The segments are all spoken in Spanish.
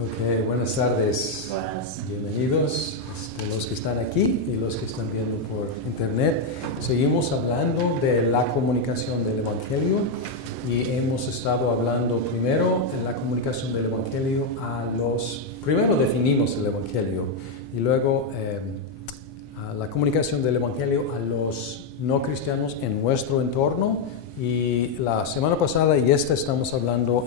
Ok, buenas tardes. Buenas. Bienvenidos los que están aquí y los que están viendo por internet. Seguimos hablando de la comunicación del Evangelio y hemos estado hablando primero en la comunicación del Evangelio primero definimos el Evangelio y luego a la comunicación del Evangelio a los no cristianos en nuestro entorno. Y la semana pasada y esta estamos hablando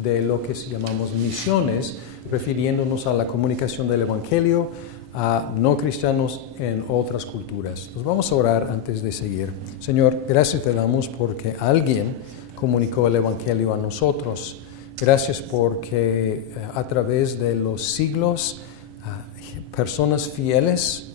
de lo que llamamos misiones, refiriéndonos a la comunicación del Evangelio a no cristianos en otras culturas. Nos vamos a orar antes de seguir. Señor, gracias te damos porque alguien comunicó el Evangelio a nosotros. Gracias porque a través de los siglos personas fieles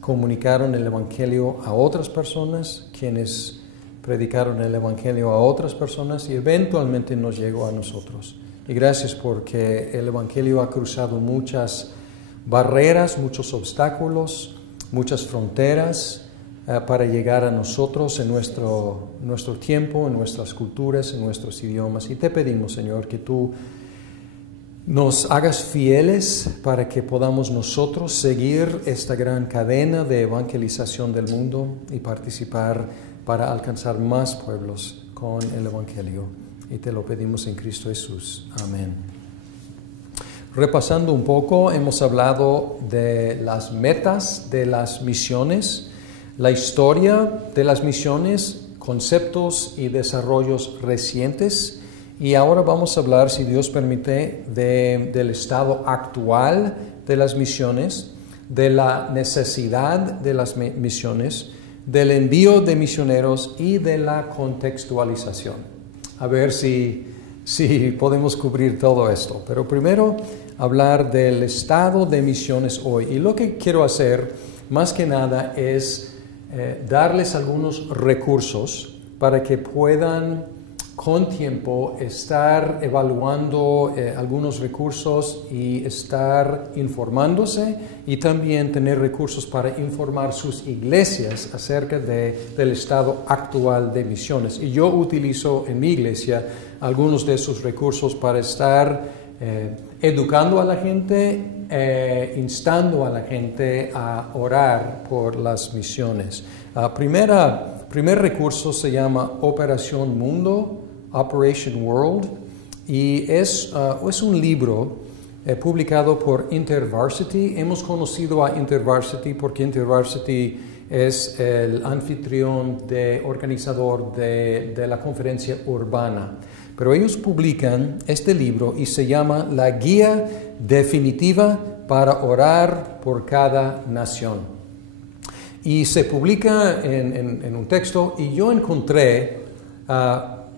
comunicaron el Evangelio a otras personas, quienes predicaron el Evangelio a otras personas y eventualmente nos llegó a nosotros. Y gracias porque el Evangelio ha cruzado muchas barreras, muchos obstáculos, muchas fronteras para llegar a nosotros en nuestro tiempo, en nuestras culturas, en nuestros idiomas. Y te pedimos, Señor, que tú nos hagas fieles para que podamos nosotros seguir esta gran cadena de evangelización del mundo y participar para alcanzar más pueblos con el Evangelio. Y te lo pedimos en Cristo Jesús. Amén. Repasando un poco, hemos hablado de las metas de las misiones, la historia de las misiones, conceptos y desarrollos recientes. Y ahora vamos a hablar, si Dios permite, del estado actual de las misiones, de la necesidad de las misiones, del envío de misioneros y de la contextualización. A ver si podemos cubrir todo esto. Pero primero, hablar del estado de misiones hoy. Y lo que quiero hacer, más que nada, es darles algunos recursos para que puedan con tiempo estar evaluando algunos recursos y estar informándose y también tener recursos para informar sus iglesias acerca del estado actual de misiones. Y yo utilizo en mi iglesia algunos de esos recursos para estar educando a la gente, instando a la gente a orar por las misiones. Primer recurso se llama Operación Mundo, Operation World, y es un libro publicado por InterVarsity. Hemos conocido a InterVarsity porque InterVarsity es el anfitrión organizador de la conferencia urbana. Pero ellos publican este libro y se llama La Guía Definitiva para Orar por Cada Nación. Y se publica en un texto y yo encontré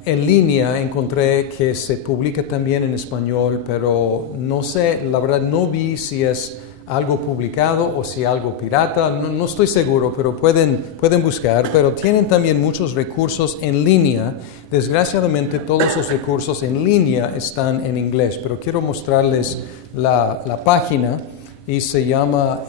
en línea, encontré que se publica también en español, pero no sé, la verdad no vi si es algo publicado o si algo pirata, no estoy seguro, pero pueden buscar, pero tienen también muchos recursos en línea. Desgraciadamente todos los recursos en línea están en inglés, pero quiero mostrarles la página y se llama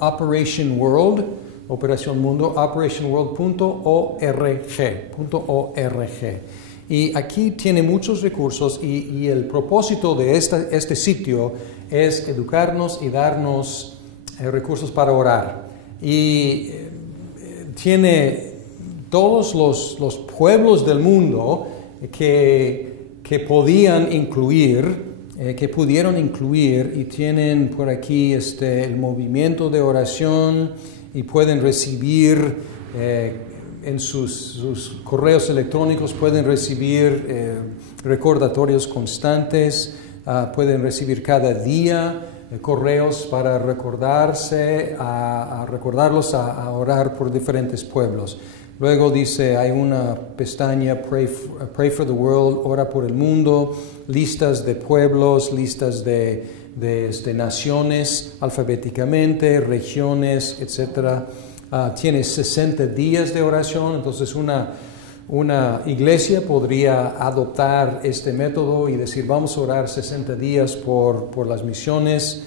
Operation World, Operación Mundo, operationworld.org. Y aquí tiene muchos recursos y el propósito de este sitio es educarnos y darnos recursos para orar. Y tiene todos los pueblos del mundo que pudieron incluir y tienen por aquí el movimiento de oración y pueden recibir en sus correos electrónicos, pueden recibir recordatorios constantes, pueden recibir cada día correos para recordarlos a orar por diferentes pueblos. Luego dice, hay una pestaña, Pray for the World, ora por el mundo, listas de pueblos, listas de naciones alfabéticamente, regiones, etc. Tiene 60 días de oración, entonces una iglesia podría adoptar este método y decir, vamos a orar 60 días por las misiones.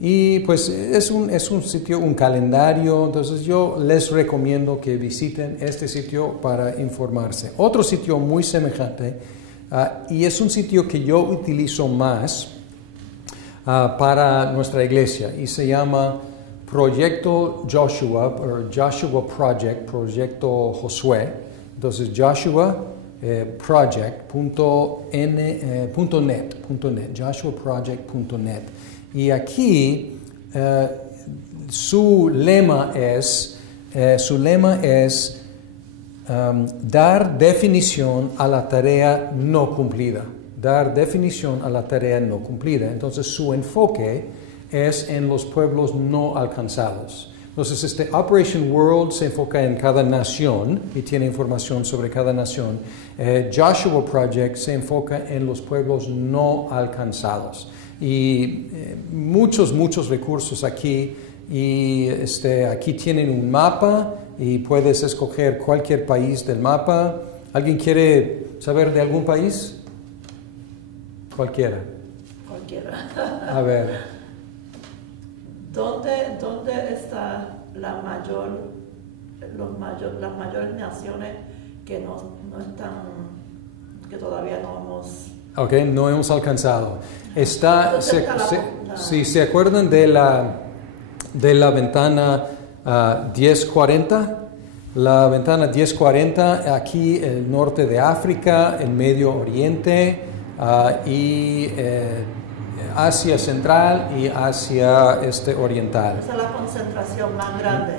Y pues es un sitio, un calendario, entonces yo les recomiendo que visiten este sitio para informarse. Otro sitio muy semejante Y es un sitio que yo utilizo más para nuestra iglesia y se llama Proyecto Joshua, o Joshua Project, Proyecto Josué. Entonces, Joshua project.net, joshuaproject.net. Y aquí su lema es dar definición a la tarea no cumplida. Dar definición a la tarea no cumplida. Entonces, su enfoque es en los pueblos no alcanzados. Entonces, Operation World se enfoca en cada nación y tiene información sobre cada nación. Joshua Project se enfoca en los pueblos no alcanzados. Y muchos recursos aquí. Y aquí tienen un mapa y puedes escoger cualquier país del mapa. ¿Alguien quiere saber de algún país? Cualquiera. A ver. ¿Dónde está las mayores naciones que no están, que todavía no hemos... Ok, no hemos alcanzado. Si se acuerdan de la ventana 1040, la ventana 1040, aquí el norte de África, el Medio Oriente y Asia Central y Asia Oriental. Esa es la concentración más grande.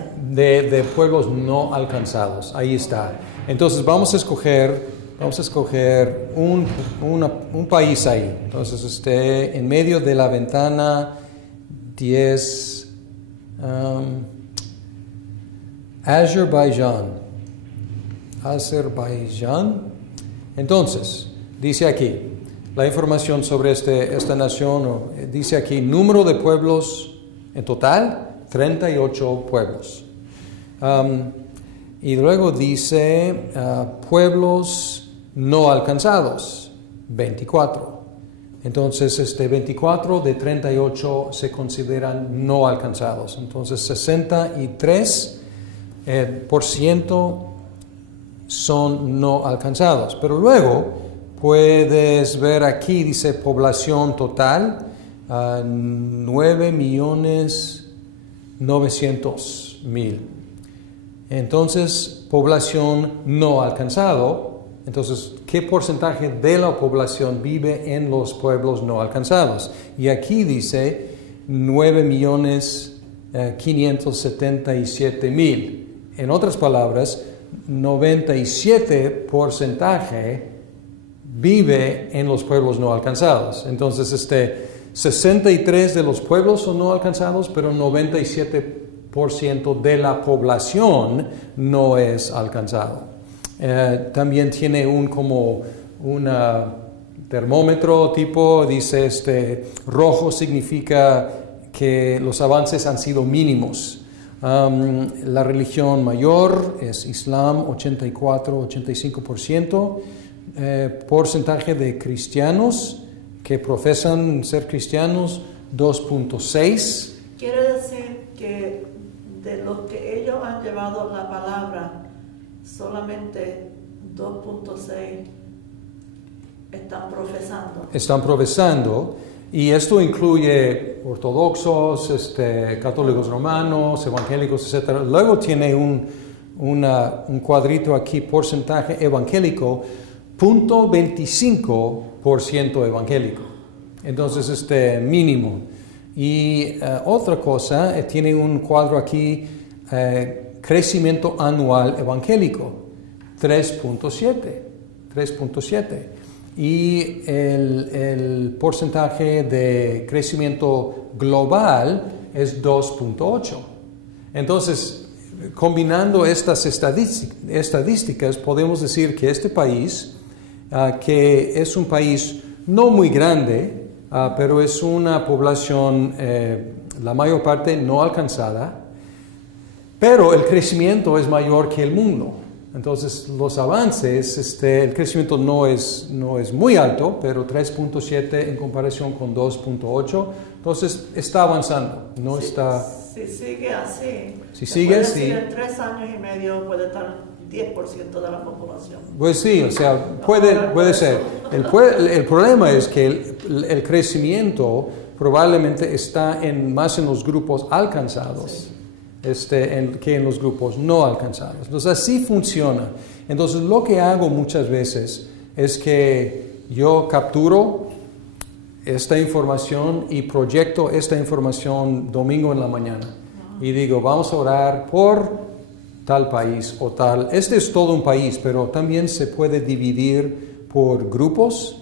De pueblos no alcanzados, ahí está. Entonces vamos a escoger un país ahí. Entonces en medio de la ventana 10... Azerbaiyán. Entonces, dice aquí, la información sobre esta nación, dice aquí, número de pueblos en total, 38 pueblos. Y luego dice, pueblos no alcanzados, 24. Entonces, 24 de 38 se consideran no alcanzados. Entonces, 63% son no alcanzados. Pero luego, puedes ver aquí, dice población total, 9.900.000. Entonces, población no alcanzado. Entonces, ¿qué porcentaje de la población vive en los pueblos no alcanzados? Y aquí dice 9.577.000. En otras palabras, 97% vive en los pueblos no alcanzados. Entonces, 63 de los pueblos son no alcanzados, pero 97% de la población no es alcanzado. También tiene un termómetro tipo, dice rojo significa que los avances han sido mínimos. La religión mayor es Islam, 84-85%. Porcentaje de cristianos que profesan ser cristianos, 2.6. Quiere decir que de los que ellos han llevado la palabra, solamente 2.6 están profesando. Y esto incluye ortodoxos, católicos romanos, evangélicos, etc. Luego tiene un cuadrito aquí, porcentaje evangélico, 0.25% evangélico. Entonces, mínimo. Y otra cosa, tiene un cuadro aquí, crecimiento anual evangélico, 3.7. Y el porcentaje de crecimiento global es 2.8. Entonces, combinando estas estadísticas, podemos decir que este país, que es un país no muy grande, pero es una población, la mayor parte no alcanzada, pero el crecimiento es mayor que el mundo. Entonces, los avances, el crecimiento no es muy alto, pero 3.7 en comparación con 2.8. Entonces, está avanzando, Si sigue así, si sigue así, en 3 años y medio puede estar 10% de la población. Pues sí, o sea, puede ser. El problema es que el crecimiento probablemente está más en los grupos alcanzados, que en los grupos no alcanzados. Entonces así funciona. Entonces lo que hago muchas veces es que yo capturo esta información y proyecto esta información domingo en la mañana. Y digo, vamos a orar por tal país o tal. Este es todo un país, pero también se puede dividir por grupos.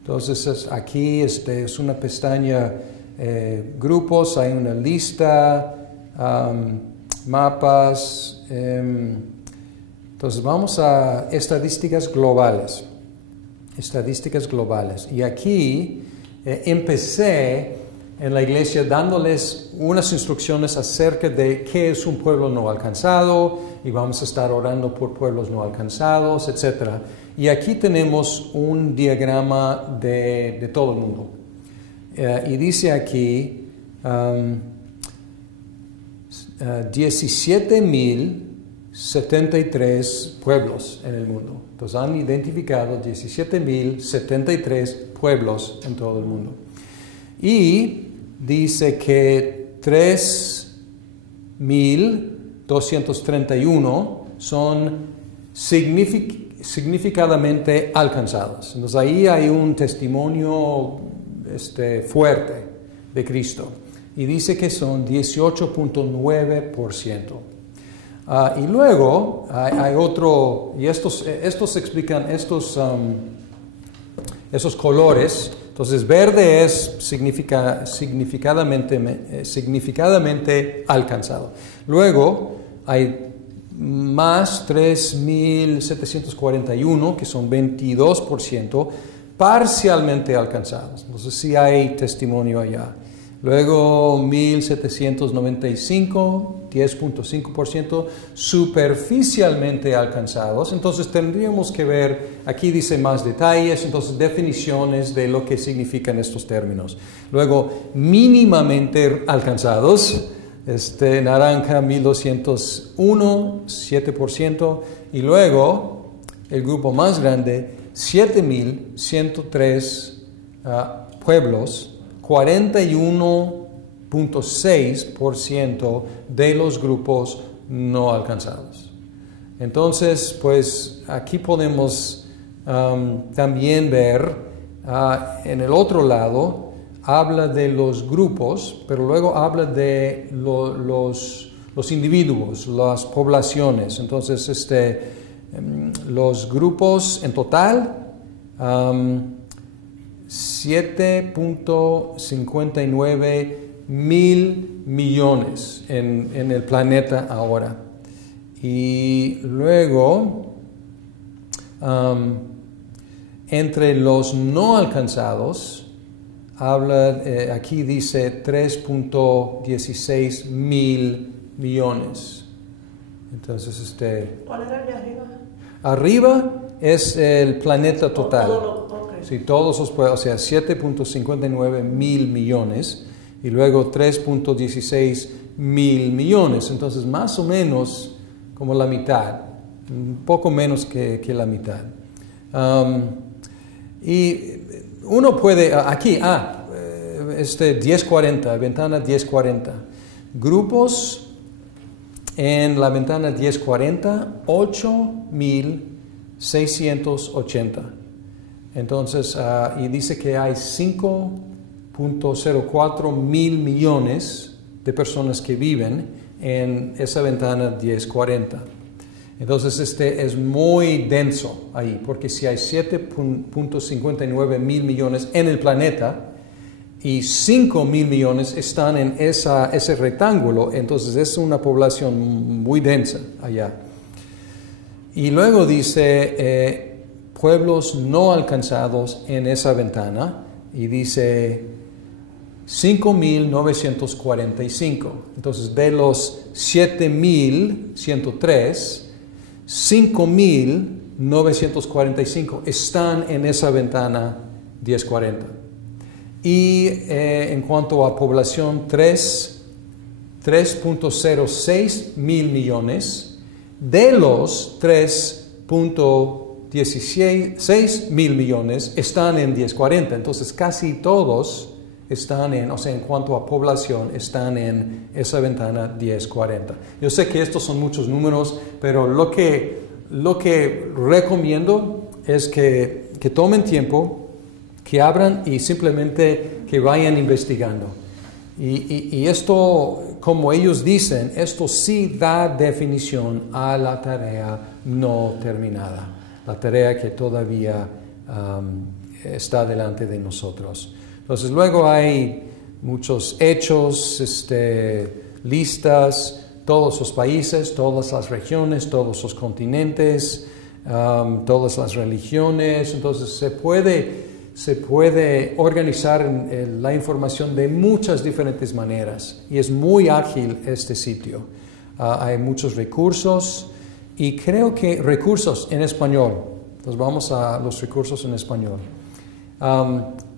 Entonces aquí es una pestaña, grupos, hay una lista, mapas. Entonces vamos a estadísticas globales. Estadísticas globales. Y aquí empecé en la iglesia dándoles unas instrucciones acerca de qué es un pueblo no alcanzado y vamos a estar orando por pueblos no alcanzados, etc. Y aquí tenemos un diagrama de todo el mundo. Y dice aquí 17,073 pueblos en el mundo. Entonces han identificado 17,073 pueblos en todo el mundo. Y dice que 3,231 son significadamente alcanzados. Entonces ahí hay un testimonio fuerte de Cristo. Y dice que son 18.9%. Y luego hay otro, y estos explican esos colores. Entonces verde es significadamente alcanzado. Luego hay más 3,741, que son 22%, parcialmente alcanzados. Entonces sí hay testimonio allá. Luego 1,795, 10.5%, superficialmente alcanzados. Entonces tendríamos que ver, aquí dice más detalles, entonces definiciones de lo que significan estos términos. Luego, mínimamente alcanzados, naranja 1,201, 7%. Y luego, el grupo más grande, 7,103 pueblos, 41.6% de los grupos no alcanzados. Entonces, pues aquí podemos también ver, en el otro lado, habla de los grupos, pero luego habla de los individuos, las poblaciones. Entonces, los grupos en total, 7.59 mil millones en el planeta ahora. Y luego, entre los no alcanzados, aquí dice 3.16 mil millones. Entonces, ¿cuál era el de arriba? Arriba es el planeta total. Okay. Sí, todos los pueblos, o sea, 7.59 mil millones y luego 3.16 mil millones. Entonces, más o menos como la mitad, un poco menos que la mitad. Y uno puede, aquí, 1040, ventana 1040. Grupos en la ventana 1040, 8,680. Entonces, y dice que hay 5.04 mil millones de personas que viven en esa ventana 1040. Entonces, es muy denso ahí, porque si hay 7.59 mil millones en el planeta y 5 mil millones están en ese rectángulo, entonces es una población muy densa allá. Y luego dice pueblos no alcanzados en esa ventana y dice 5,945. Entonces, de los 7,103, 5,945 están en esa ventana 1040. Y en cuanto a población, 3.06 mil millones De los 3.16 mil millones están en 1040, entonces casi todos están en cuanto a población, están en esa ventana 1040. Yo sé que estos son muchos números, pero lo que recomiendo es que tomen tiempo, que abran y simplemente que vayan investigando. Y esto, como ellos dicen, esto sí da definición a la tarea no terminada, la tarea que todavía está delante de nosotros. Entonces luego hay muchos hechos, listas, todos los países, todas las regiones, todos los continentes, todas las religiones. Entonces se puede organizar la información de muchas diferentes maneras y es muy ágil este sitio. Hay muchos recursos y creo que recursos en español. Entonces vamos a los recursos en español.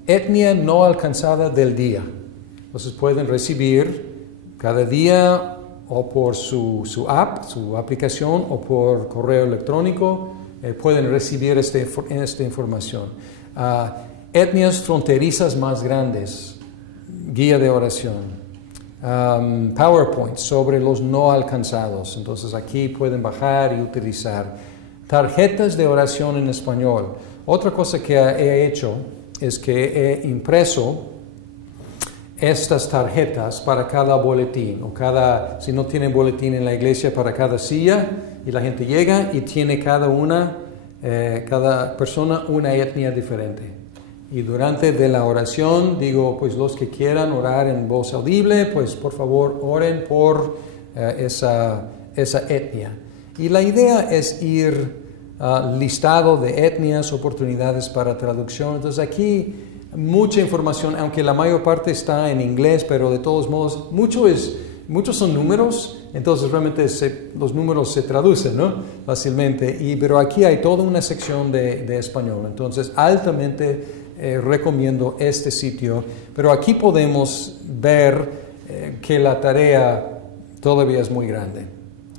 Etnia no alcanzada del día. Entonces pueden recibir cada día o por su app, su aplicación, o por correo electrónico, pueden recibir esta información. Etnias fronterizas más grandes, guía de oración. PowerPoint sobre los no alcanzados. Entonces aquí pueden bajar y utilizar. Tarjetas de oración en español. Otra cosa que he hecho es que he impreso estas tarjetas para cada boletín, si no tienen boletín en la iglesia, para cada silla, y la gente llega y tiene cada persona una etnia diferente. Y durante de la oración digo, pues los que quieran orar en voz audible, pues por favor oren por esa etnia. Y la idea es ir listado de etnias, oportunidades para traducción. Entonces aquí mucha información, aunque la mayor parte está en inglés, pero de todos modos muchos son números, entonces realmente los números se traducen, ¿no? Fácilmente. Pero aquí hay toda una sección de español, entonces altamente recomiendo este sitio. Pero aquí podemos ver que la tarea todavía es muy grande,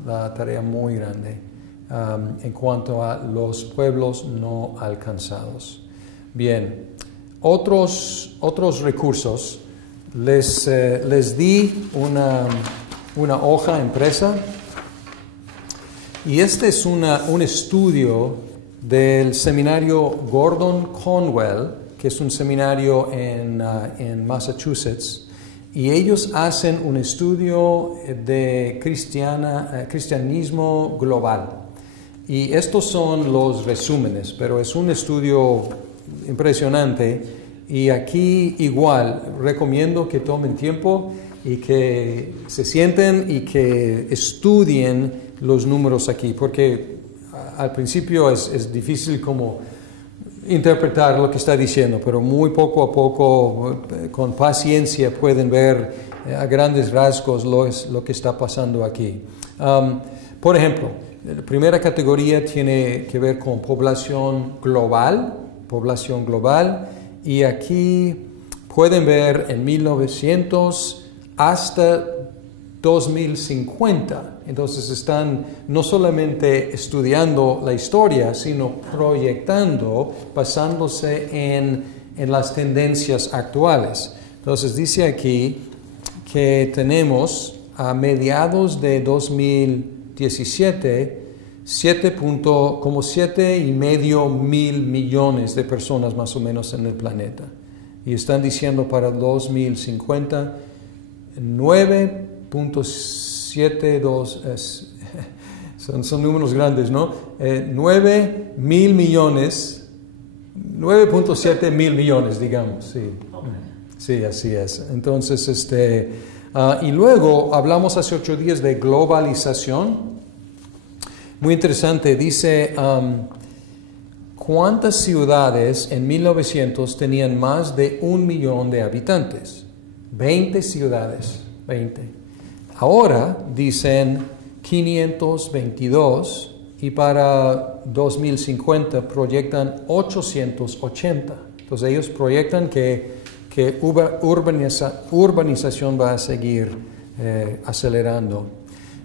la tarea muy grande. En cuanto a los pueblos no alcanzados. Bien, otros recursos. Les di una hoja impresa y este es un estudio del seminario Gordon Conwell, que es un seminario en Massachusetts. Y ellos hacen un estudio de cristianismo global. Y estos son los resúmenes, pero es un estudio impresionante. Y aquí igual recomiendo que tomen tiempo y que se sienten y que estudien los números aquí, porque al principio es difícil como interpretar lo que está diciendo, pero muy poco a poco, con paciencia, pueden ver a grandes rasgos lo que está pasando aquí. Por ejemplo, la primera categoría tiene que ver con población global, y aquí pueden ver en 1900 hasta 2050. Entonces están no solamente estudiando la historia, sino proyectando, basándose en las tendencias actuales. Entonces dice aquí que tenemos a mediados de 2017 7.5 mil millones de personas más o menos en el planeta. Y están diciendo para 2050 9.72, son números grandes, ¿no? 9 mil millones, 9.7 mil millones, digamos, sí. Sí, así es. Entonces, y luego hablamos hace 8 días de globalización. Muy interesante, dice, ¿cuántas ciudades en 1900 tenían más de 1 millón de habitantes? 20 ciudades, 20. Ahora dicen 522 y para 2050 proyectan 880. Entonces ellos proyectan que urbanización va a seguir acelerando.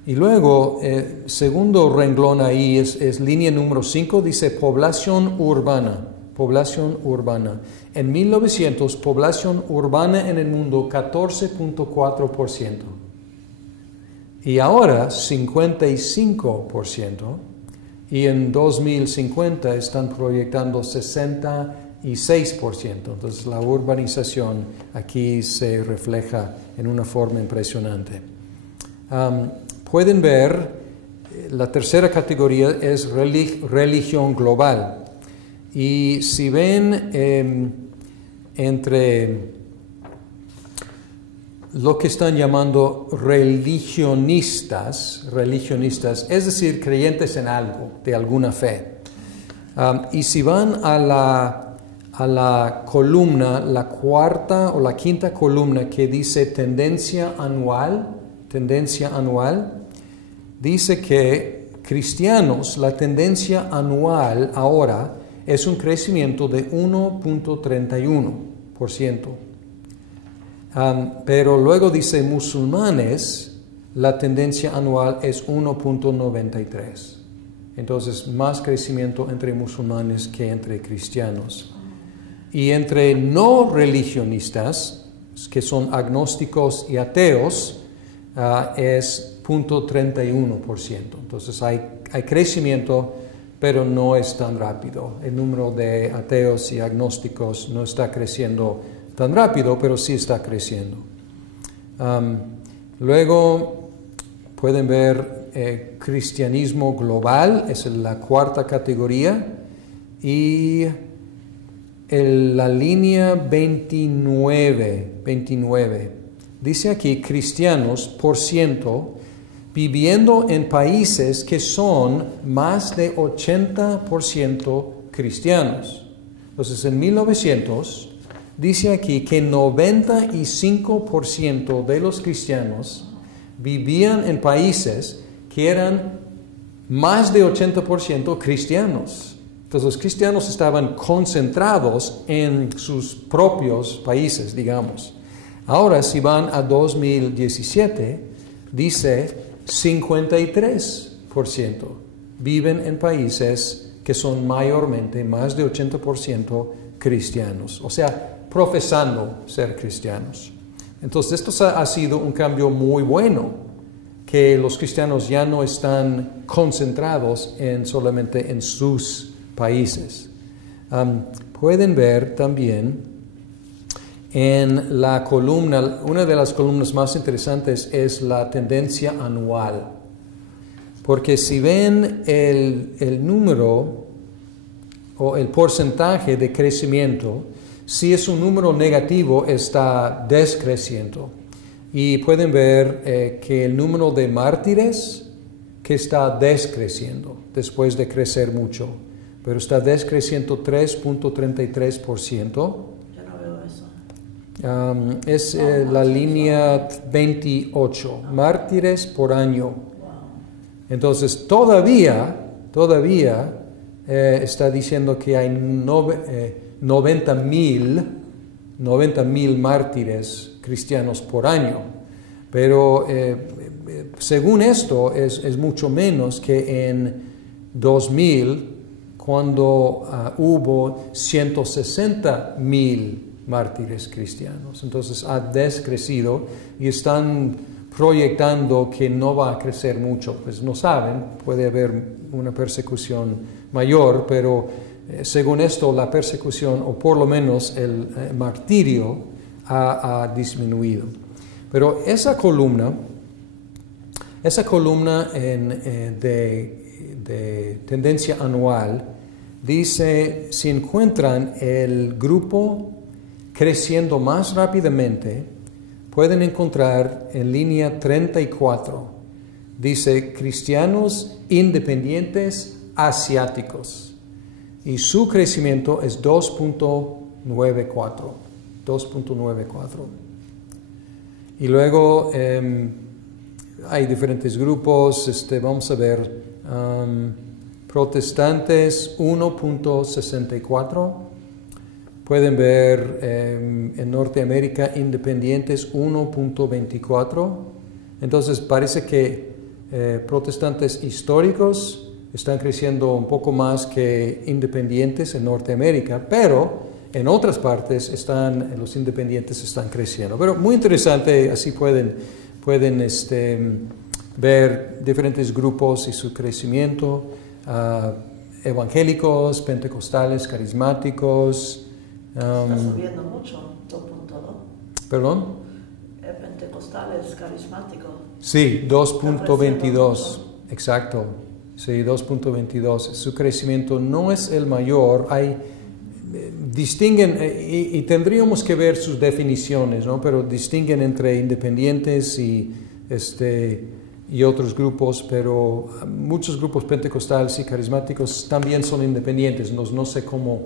Y luego, segundo renglón ahí es línea número 5, dice población urbana. Población urbana. En 1900, población urbana en el mundo 14.4%. Y ahora 55%. Y en 2050 están proyectando 66%. Entonces la urbanización aquí se refleja en una forma impresionante. Pueden ver, la tercera categoría es religión global. Y si ven entre lo que están llamando religionistas, es decir, creyentes en algo, de alguna fe. Y si van a la columna, la cuarta o la quinta columna que dice tendencia anual, dice que cristianos, la tendencia anual ahora es un crecimiento de 1.31%. Pero luego dice musulmanes, la tendencia anual es 1.93%. Entonces, más crecimiento entre musulmanes que entre cristianos. Y entre no religionistas, que son agnósticos y ateos, es 0.31%. Entonces, hay crecimiento, pero no es tan rápido. El número de ateos y agnósticos no está creciendo tan rápido, pero sí está creciendo. Luego pueden ver cristianismo global, es la cuarta categoría, y la línea 29, dice aquí cristianos por ciento viviendo en países que son más de 80% cristianos. Entonces en 1900 dice aquí que 95% de los cristianos vivían en países que eran más de 80% cristianos. Entonces los cristianos estaban concentrados en sus propios países, digamos. Ahora, si van a 2017, dice 53% viven en países que son mayormente más de 80% cristianos. O sea, profesando ser cristianos. Entonces, esto ha sido un cambio muy bueno, que los cristianos ya no están concentrados solamente en sus países. Pueden ver también en la columna, una de las columnas más interesantes es la tendencia anual. Porque si ven el número o el porcentaje de crecimiento, si es un número negativo, está descreciendo. Y pueden ver que el número de mártires que está descreciendo después de crecer mucho, pero está descreciendo 3.33%. Yo no veo eso. Es la línea 28, mártires por año. Wow. Entonces todavía está diciendo que hay 90,000 mártires cristianos por año, pero según esto es mucho menos que en 2000, cuando hubo 160,000 mártires cristianos. Entonces ha descrecido y están proyectando que no va a crecer mucho. Pues no saben, puede haber una persecución mayor, pero según esto la persecución, o por lo menos el martirio, ha disminuido. Pero esa columna de tendencia anual dice, si encuentran el grupo creciendo más rápidamente, pueden encontrar en línea 34, dice cristianos independientes asiáticos, y su crecimiento es 2.94. Y luego hay diferentes grupos, vamos a ver, protestantes 1.64, pueden ver en Norteamérica independientes 1.24, entonces parece que protestantes históricos están creciendo un poco más que independientes en Norteamérica, pero en otras partes los independientes están creciendo. Pero muy interesante, así pueden ver diferentes grupos y su crecimiento, evangélicos, pentecostales, carismáticos. Está subiendo mucho, 2.2. ¿Perdón? Pentecostales, carismáticos. Sí, 2.22, exacto. Sí, 2.22. Su crecimiento no es el mayor. Distinguen, y tendríamos que ver sus definiciones, ¿no? Pero distinguen entre independientes y otros grupos, pero muchos grupos pentecostales y carismáticos también son independientes. No sé cómo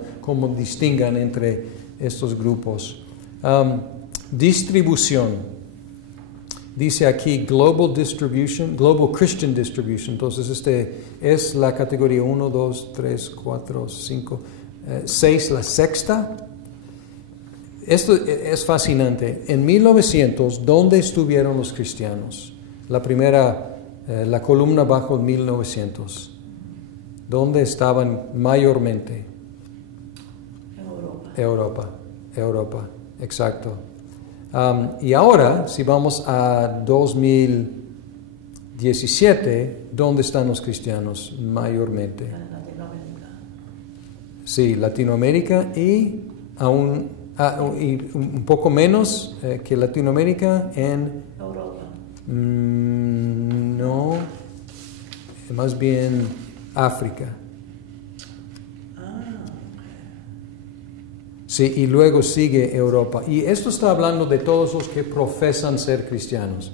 distingan entre estos grupos. Distribución. Dice aquí Global Distribution, Global Christian Distribution. Entonces, es la categoría 1, 2, 3, 4, 5, 6, la sexta. Esto es fascinante. En 1900, ¿dónde estuvieron los cristianos? La primera, la columna bajo 1900. ¿Dónde estaban mayormente? Europa, exacto. Y ahora, si vamos a 2017, ¿dónde están los cristianos mayormente? En Latinoamérica. Sí, Latinoamérica y un poco menos que Latinoamérica en Europa. No, más bien África. Sí, y luego sigue Europa. Y esto está hablando de todos los que profesan ser cristianos.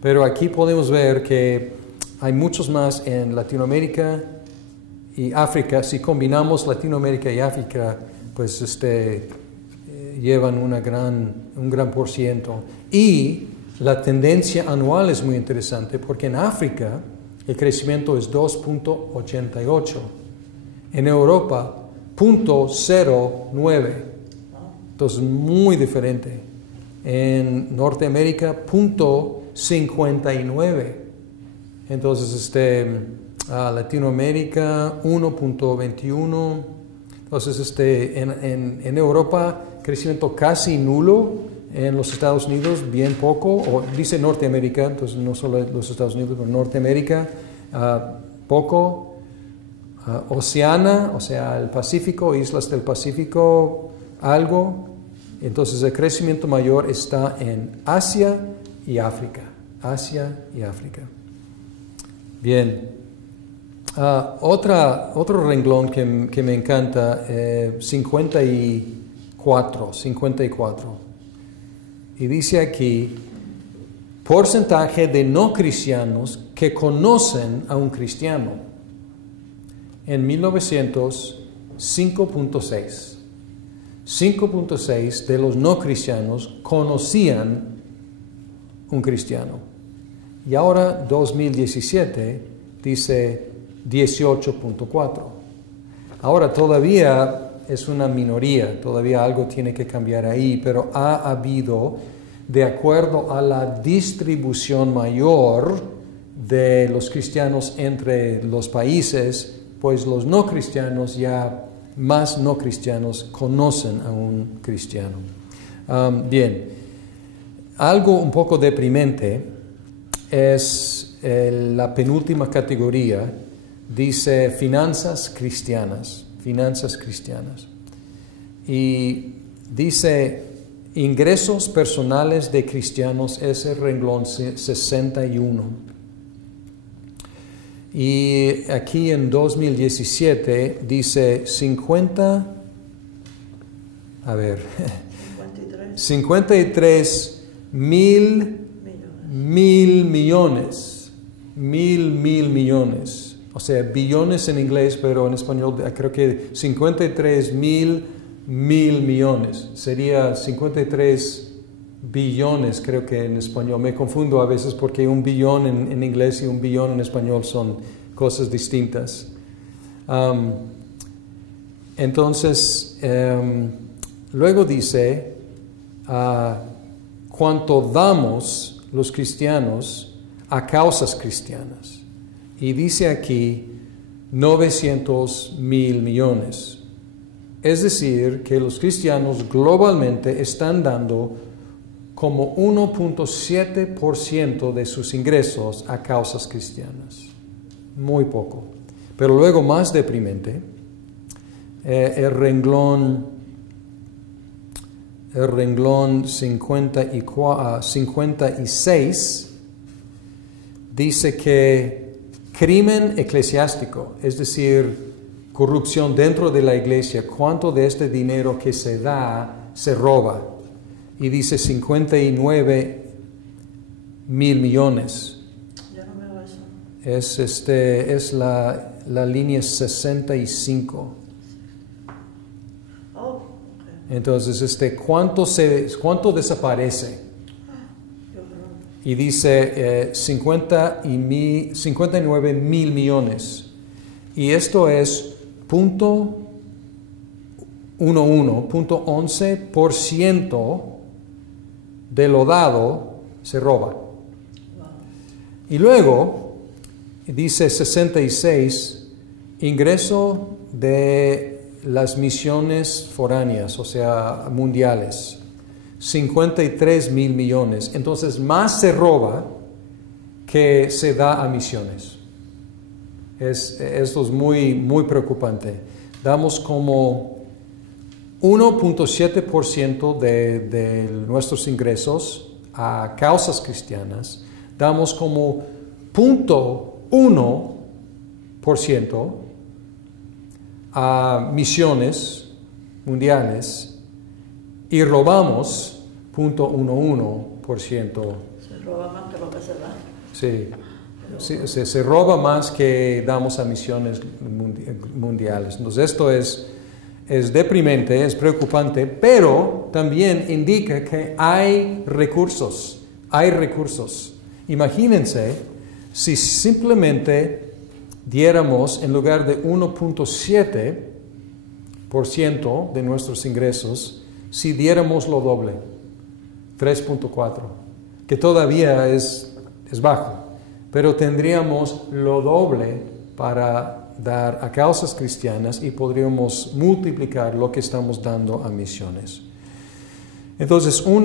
Pero aquí podemos ver que hay muchos más en Latinoamérica y África. Si combinamos Latinoamérica y África, pues llevan un gran por ciento. Y la tendencia anual es muy interesante porque en África el crecimiento es 2.88. En Europa, 0.09. Entonces, muy diferente. En Norteamérica, 0.59. Entonces, Latinoamérica, 1.21. Entonces, en Europa, crecimiento casi nulo. En los Estados Unidos, bien poco. O dice Norteamérica, entonces no solo los Estados Unidos, pero Norteamérica, poco. Oceana, o sea, el Pacífico, islas del Pacífico, algo. Entonces el crecimiento mayor está en Asia y África. Bien. Otro renglón que me encanta, 54. Y dice aquí, porcentaje de no cristianos que conocen a un cristiano. En 1900, 5.6. 5.6 de los no cristianos conocían un cristiano. Y ahora, 2017, dice 18.4. Ahora todavía es una minoría, todavía algo tiene que cambiar ahí, pero ha habido, de acuerdo a la distribución mayor de los cristianos entre los países, pues los no cristianos más no cristianos conocen a un cristiano. Bien, algo un poco deprimente es la penúltima categoría, dice finanzas cristianas. Y dice ingresos personales de cristianos, es el renglón 61. Y aquí en 2017 dice 53 mil millones. O sea, billones en inglés, pero en español creo que 53 mil millones. Sería 53 billones, creo que en español. Me confundo a veces porque un billón en inglés y un billón en español son cosas distintas. Entonces, luego dice, cuánto damos los cristianos a causas cristianas. Y dice aquí 900 mil millones. Es decir, que los cristianos globalmente están dando como 1.7% de sus ingresos a causas cristianas. Muy poco. Pero luego, más deprimente, el renglón 56 dice que crimen eclesiástico, es decir, corrupción dentro de la iglesia, cuánto de este dinero que se da se roba. Y dice 59 mil millones. Yo no veo eso. Es la línea 65. Oh, ok. Entonces, ¿cuánto desaparece? Qué horror. Y dice 59 mil millones. Y esto es 0.11% de lo dado se roba. Wow. Y luego dice 66, ingreso de las misiones foráneas, o sea, mundiales, 53 mil millones. Entonces, más se roba que se da a misiones. Esto es muy, muy preocupante. Damos como 1.7% de nuestros ingresos a causas cristianas. Damos como 0.1% a misiones mundiales y robamos 0.11%. Se roba más que lo que se da. Sí. Se roba más que damos a misiones mundiales. Entonces esto es deprimente, es preocupante, pero también indica que hay recursos. Imagínense si simplemente diéramos, en lugar de 1.7% de nuestros ingresos, si diéramos lo doble, 3.4%, que todavía es bajo. Pero tendríamos lo doble para dar a causas cristianas y podríamos multiplicar lo que estamos dando a misiones. Entonces, un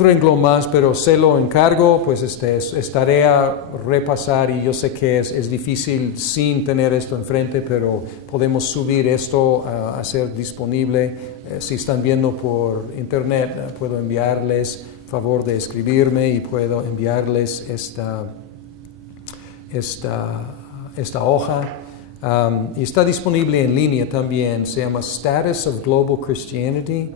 renglón más, pero se lo encargo, pues es tarea repasar, y yo sé que es difícil sin tener esto enfrente, pero podemos subir esto a ser disponible. Si están viendo por internet, puedo enviarles, favor de escribirme, y puedo enviarles esta hoja. Y está disponible en línea también. Se llama Status of Global Christianity,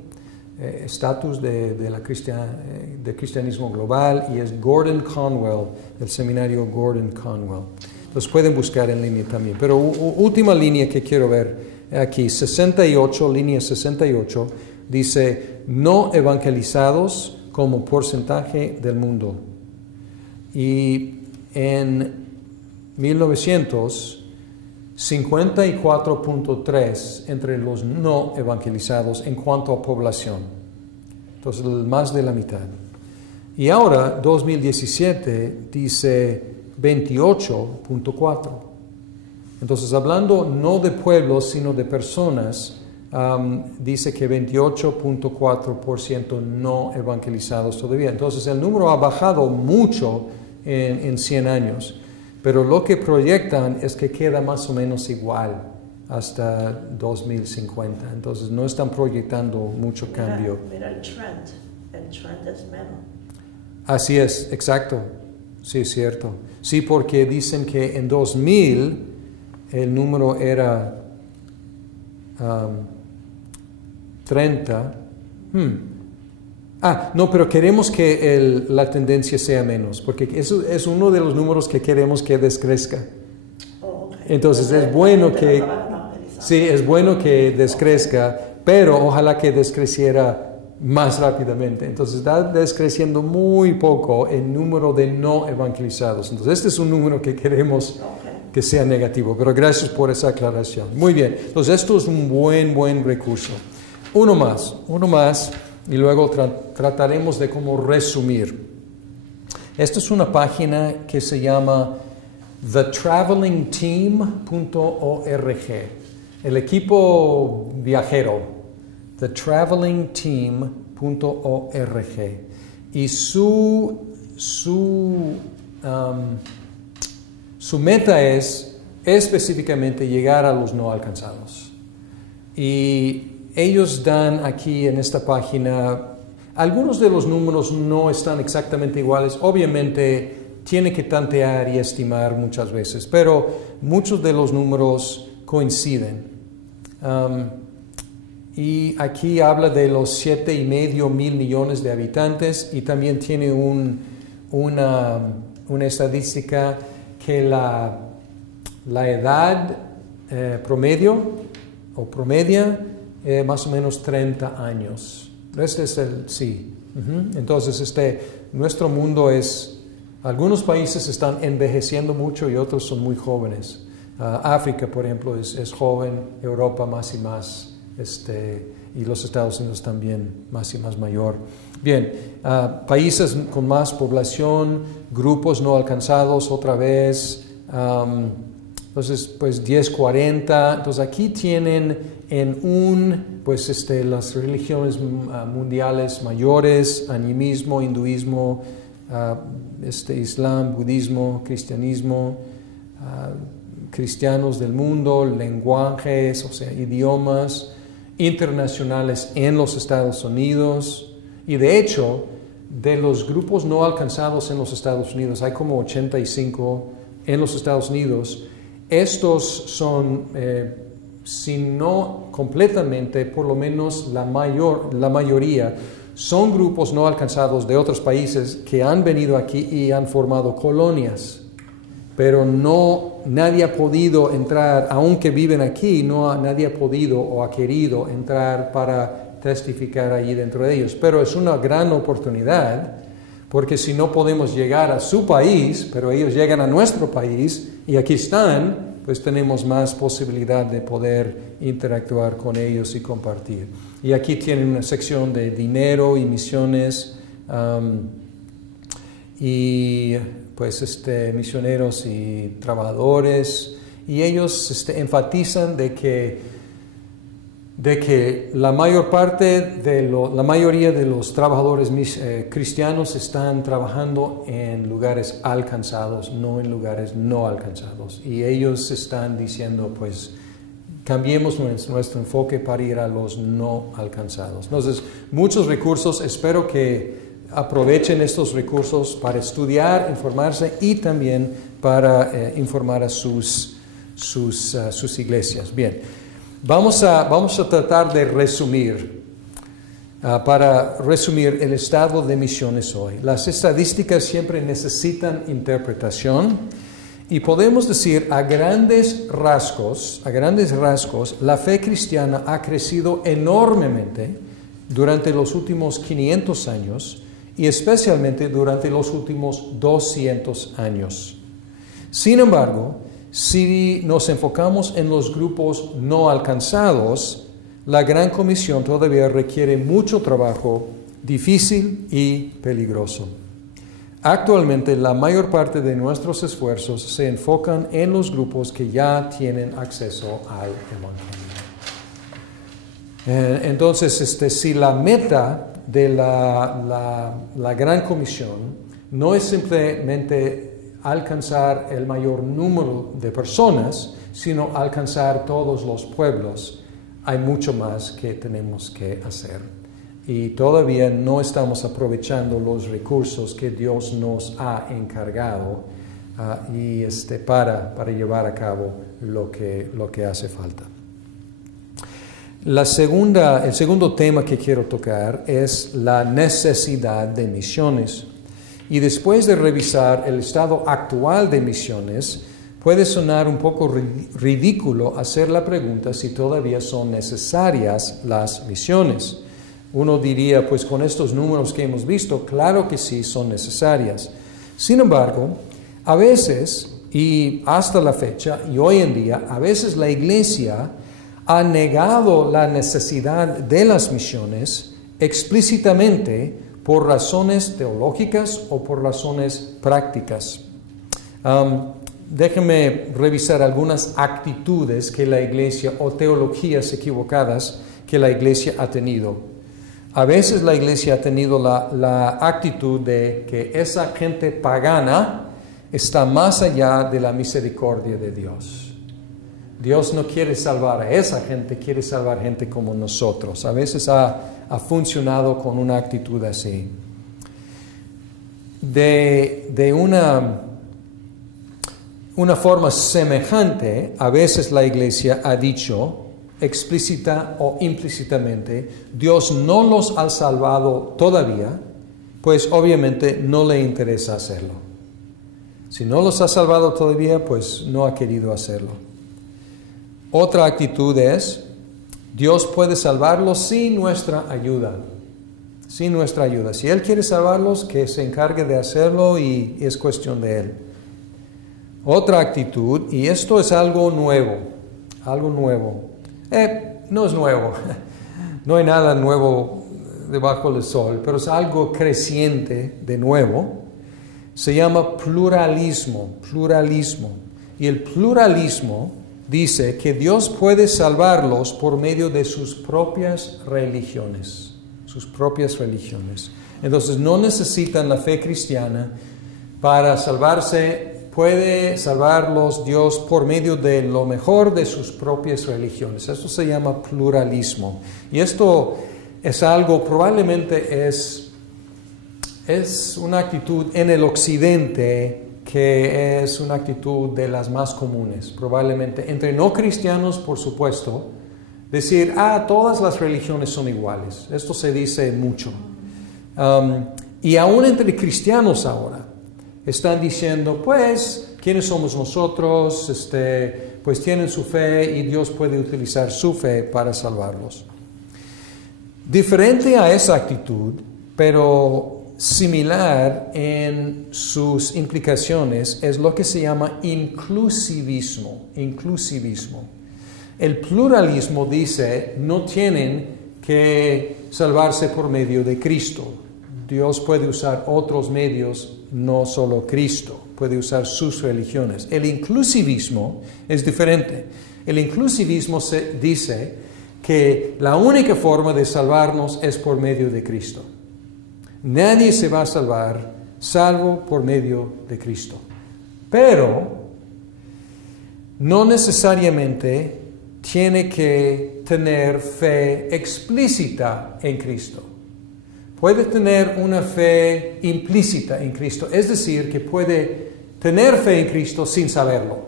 estatus de cristianismo global, y es Gordon Conwell, el seminario Gordon Conwell. Los pueden buscar en línea también. Pero última línea que quiero ver aquí, 68, línea 68, dice no evangelizados como porcentaje del mundo. Y en 1900, 54.3 entre los no evangelizados en cuanto a población. Entonces, más de la mitad. Y ahora, 2017, dice 28.4. Entonces, hablando no de pueblos, sino de personas, dice que 28.4% no evangelizados todavía. Entonces, el número ha bajado mucho en 100 años. Pero lo que proyectan es que queda más o menos igual hasta 2050. Entonces no están proyectando mucho cambio. Mira el trend es menos. Así es, exacto. Sí, es cierto. Sí, porque dicen que en 2000 el número era 30. No, pero queremos que la tendencia sea menos, porque eso es uno de los números que queremos que descrezca. Oh, okay. Entonces es bueno que descrezca, pero ojalá que descreciera más rápidamente. Entonces está descreciendo muy poco el número de no evangelizados. Entonces este es un número que queremos que sea negativo, pero gracias por esa aclaración. Muy bien, entonces esto es un buen recurso. Uno más. Y luego trataremos de cómo resumir. Esta es una página que se llama thetravelingteam.org, el equipo viajero, thetravelingteam.org. Y su meta es específicamente llegar a los no alcanzados. Y ellos dan aquí en esta página, algunos de los números no están exactamente iguales, obviamente tiene que tantear y estimar muchas veces, pero muchos de los números coinciden. Y aquí habla de los 7,5 mil millones de habitantes y también tiene una estadística que la edad promedia más o menos 30 años. Este es Entonces, nuestro mundo algunos países están envejeciendo mucho y otros son muy jóvenes. África, por ejemplo, es joven, Europa más y más, y los Estados Unidos también más y más mayor. Bien, países con más población, grupos no alcanzados otra vez, entonces pues 10-40, entonces aquí tienen las religiones mundiales mayores, animismo, hinduismo, islam, budismo, cristianismo, cristianos del mundo, lenguajes, o sea, idiomas internacionales en los Estados Unidos. Y de hecho, de los grupos no alcanzados en los Estados Unidos, hay como 85 en los Estados Unidos. Estos son, si no completamente, por lo menos la mayoría, son grupos no alcanzados de otros países que han venido aquí y han formado colonias. Pero nadie ha podido entrar, aunque viven aquí, nadie ha podido o ha querido entrar para testificar allí dentro de ellos. Pero es una gran oportunidad, porque si no podemos llegar a su país, pero ellos llegan a nuestro país y aquí están, pues tenemos más posibilidad de poder interactuar con ellos y compartir. Y aquí tienen una sección de dinero y misiones, y pues misioneros y trabajadores, y ellos enfatizan de que la mayoría de los trabajadores cristianos están trabajando en lugares alcanzados, no en lugares no alcanzados. Y ellos están diciendo, pues, cambiemos nuestro enfoque para ir a los no alcanzados. Entonces, muchos recursos, espero que aprovechen estos recursos para estudiar, informarse y también para informar a sus iglesias. Bien, vamos a tratar de resumir, para resumir el estado de misiones hoy. Las estadísticas siempre necesitan interpretación y podemos decir a grandes rasgos, la fe cristiana ha crecido enormemente durante los últimos 500 años y especialmente durante los últimos 200 años. Sin embargo, si nos enfocamos en los grupos no alcanzados, la Gran Comisión todavía requiere mucho trabajo, difícil y peligroso. Actualmente, la mayor parte de nuestros esfuerzos se enfocan en los grupos que ya tienen acceso al Evangelio. Entonces, si la meta de la Gran Comisión no es simplemente alcanzar el mayor número de personas, sino alcanzar todos los pueblos, hay mucho más que tenemos que hacer. Y todavía no estamos aprovechando los recursos que Dios nos ha encargado para llevar a cabo lo que hace falta. El segundo tema que quiero tocar es la necesidad de misiones. Y después de revisar el estado actual de misiones, puede sonar un poco ridículo hacer la pregunta si todavía son necesarias las misiones. Uno diría, pues con estos números que hemos visto, claro que sí son necesarias. Sin embargo, a veces, y hasta la fecha, y hoy en día, a veces la Iglesia ha negado la necesidad de las misiones explícitamente por razones teológicas o por razones prácticas. Déjenme revisar algunas actitudes que la iglesia o teologías equivocadas que la iglesia ha tenido. A veces la iglesia ha tenido la actitud de que esa gente pagana está más allá de la misericordia de Dios. Dios no quiere salvar a esa gente, quiere salvar gente como nosotros. A veces ha funcionado con una actitud así. De una forma semejante, a veces la iglesia ha dicho, explícita o implícitamente, Dios no los ha salvado todavía, pues obviamente no le interesa hacerlo. Si no los ha salvado todavía, pues no ha querido hacerlo. Otra actitud es, Dios puede salvarlos sin nuestra ayuda. Sin nuestra ayuda. Si Él quiere salvarlos, que se encargue de hacerlo y es cuestión de Él. Otra actitud, y esto es algo nuevo. No es nuevo. No hay nada nuevo debajo del sol, pero es algo creciente de nuevo. Se llama pluralismo. Y el pluralismo dice que Dios puede salvarlos por medio de sus propias religiones. Entonces no necesitan la fe cristiana para salvarse. Puede salvarlos Dios por medio de lo mejor de sus propias religiones. Esto se llama pluralismo. Y esto es algo, probablemente es una actitud en el occidente que es una actitud de las más comunes, probablemente. Entre no cristianos, por supuesto, decir, todas las religiones son iguales. Esto se dice mucho. Y aún entre cristianos ahora, están diciendo, pues, ¿quiénes somos nosotros? Pues tienen su fe y Dios puede utilizar su fe para salvarlos. Diferente a esa actitud, pero similar en sus implicaciones, es lo que se llama inclusivismo. El pluralismo dice, no tienen que salvarse por medio de Cristo. Dios puede usar otros medios, no solo Cristo, puede usar sus religiones. El inclusivismo es diferente. El inclusivismo dice que la única forma de salvarnos es por medio de Cristo. Nadie se va a salvar salvo por medio de Cristo. Pero no necesariamente tiene que tener fe explícita en Cristo. Puede tener una fe implícita en Cristo, es decir, que puede tener fe en Cristo sin saberlo,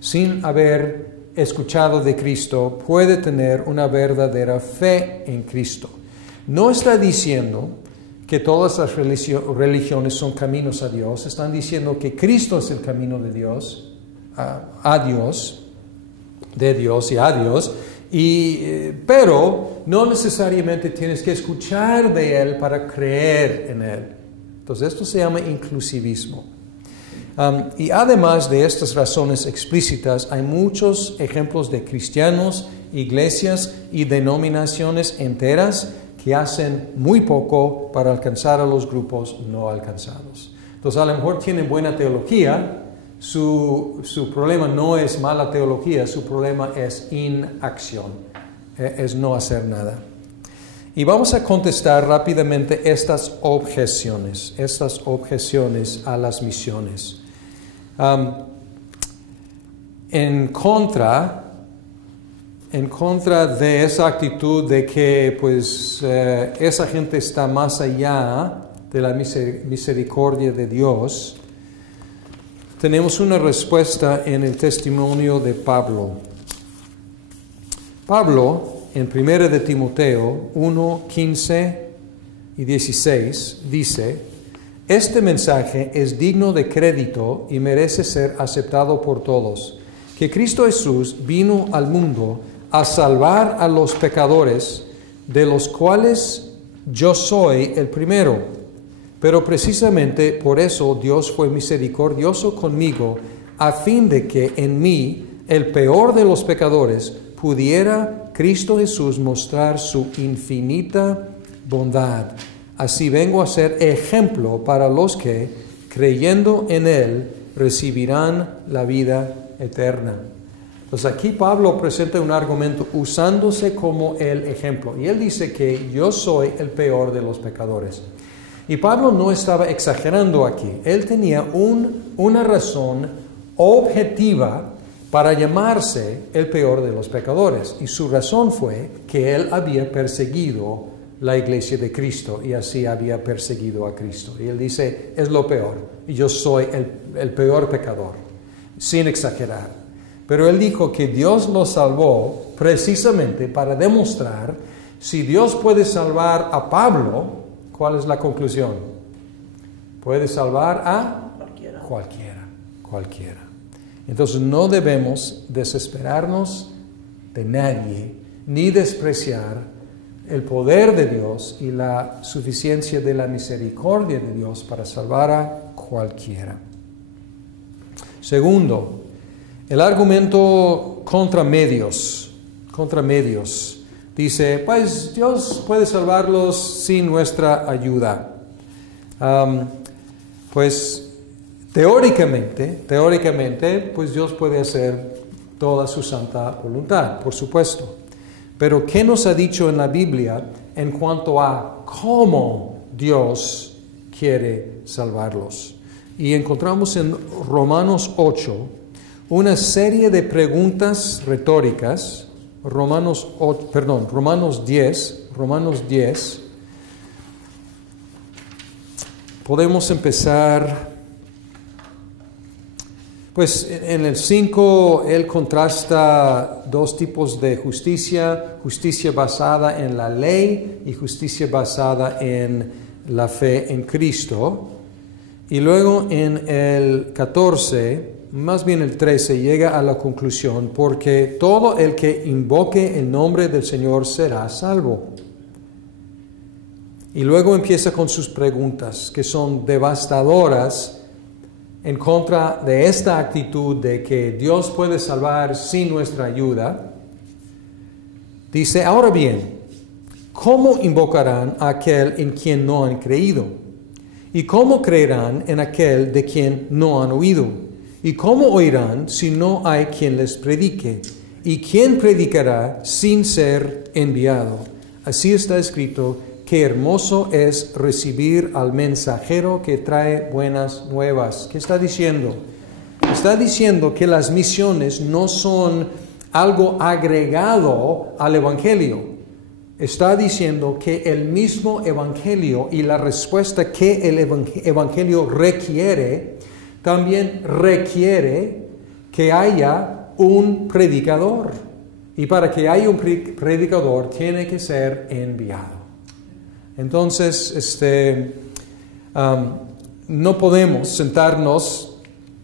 sin haber escuchado de Cristo, puede tener una verdadera fe en Cristo. No está diciendo que todas las religiones son caminos a Dios, están diciendo que Cristo es el camino de Dios, a Dios, de Dios y a Dios. Pero no necesariamente tienes que escuchar de Él para creer en Él. Entonces esto se llama inclusivismo. Y además de estas razones explícitas, hay muchos ejemplos de cristianos, iglesias y denominaciones enteras que hacen muy poco para alcanzar a los grupos no alcanzados. Entonces a lo mejor tienen buena teología. Su problema no es mala teología, su problema es inacción, es no hacer nada. Y vamos a contestar rápidamente estas objeciones a las misiones. En contra de esa actitud de que esa gente está más allá de la misericordia de Dios, tenemos una respuesta en el testimonio de Pablo. Pablo, en 1 de Timoteo 1, 15 y 16, dice, este mensaje es digno de crédito y merece ser aceptado por todos, que Cristo Jesús vino al mundo a salvar a los pecadores, de los cuales yo soy el primero. Pero precisamente por eso Dios fue misericordioso conmigo, a fin de que en mí, el peor de los pecadores, pudiera Cristo Jesús mostrar su infinita bondad. Así vengo a ser ejemplo para los que, creyendo en Él, recibirán la vida eterna. Pues aquí Pablo presenta un argumento usándose como el ejemplo. Y él dice que yo soy el peor de los pecadores. Y Pablo no estaba exagerando aquí. Él tenía una razón objetiva para llamarse el peor de los pecadores. Y su razón fue que él había perseguido la iglesia de Cristo y así había perseguido a Cristo. Y él dice, es lo peor. Y yo soy el peor pecador, sin exagerar. Pero él dijo que Dios lo salvó precisamente para demostrar, si Dios puede salvar a Pablo, ¿cuál es la conclusión? Puede salvar a cualquiera. Entonces no debemos desesperarnos de nadie, ni despreciar el poder de Dios y la suficiencia de la misericordia de Dios para salvar a cualquiera. Segundo, el argumento contra medios. Dice, pues Dios puede salvarlos sin nuestra ayuda. Pues teóricamente, pues Dios puede hacer toda su santa voluntad, por supuesto. Pero ¿qué nos ha dicho en la Biblia en cuanto a cómo Dios quiere salvarlos? Y encontramos en Romanos 8 una serie de preguntas retóricas. Romanos 10. Podemos empezar. Pues en el 5 él contrasta dos tipos de justicia basada en la ley y justicia basada en la fe en Cristo. Y luego en el 14, más bien el 13, llega a la conclusión, porque todo el que invoque el nombre del Señor será salvo. Y luego empieza con sus preguntas, que son devastadoras, en contra de esta actitud de que Dios puede salvar sin nuestra ayuda. Dice, ahora bien, ¿cómo invocarán a aquel en quien no han creído? ¿Y cómo creerán en aquel de quien no han oído? ¿Y cómo oirán si no hay quien les predique? ¿Y quién predicará sin ser enviado? Así está escrito, qué hermoso es recibir al mensajero que trae buenas nuevas. ¿Qué está diciendo? Está diciendo que las misiones no son algo agregado al Evangelio. Está diciendo que el mismo Evangelio y la respuesta que el Evangelio requiere, también requiere que haya un predicador. Y para que haya un predicador tiene que ser enviado. Entonces, no podemos sentarnos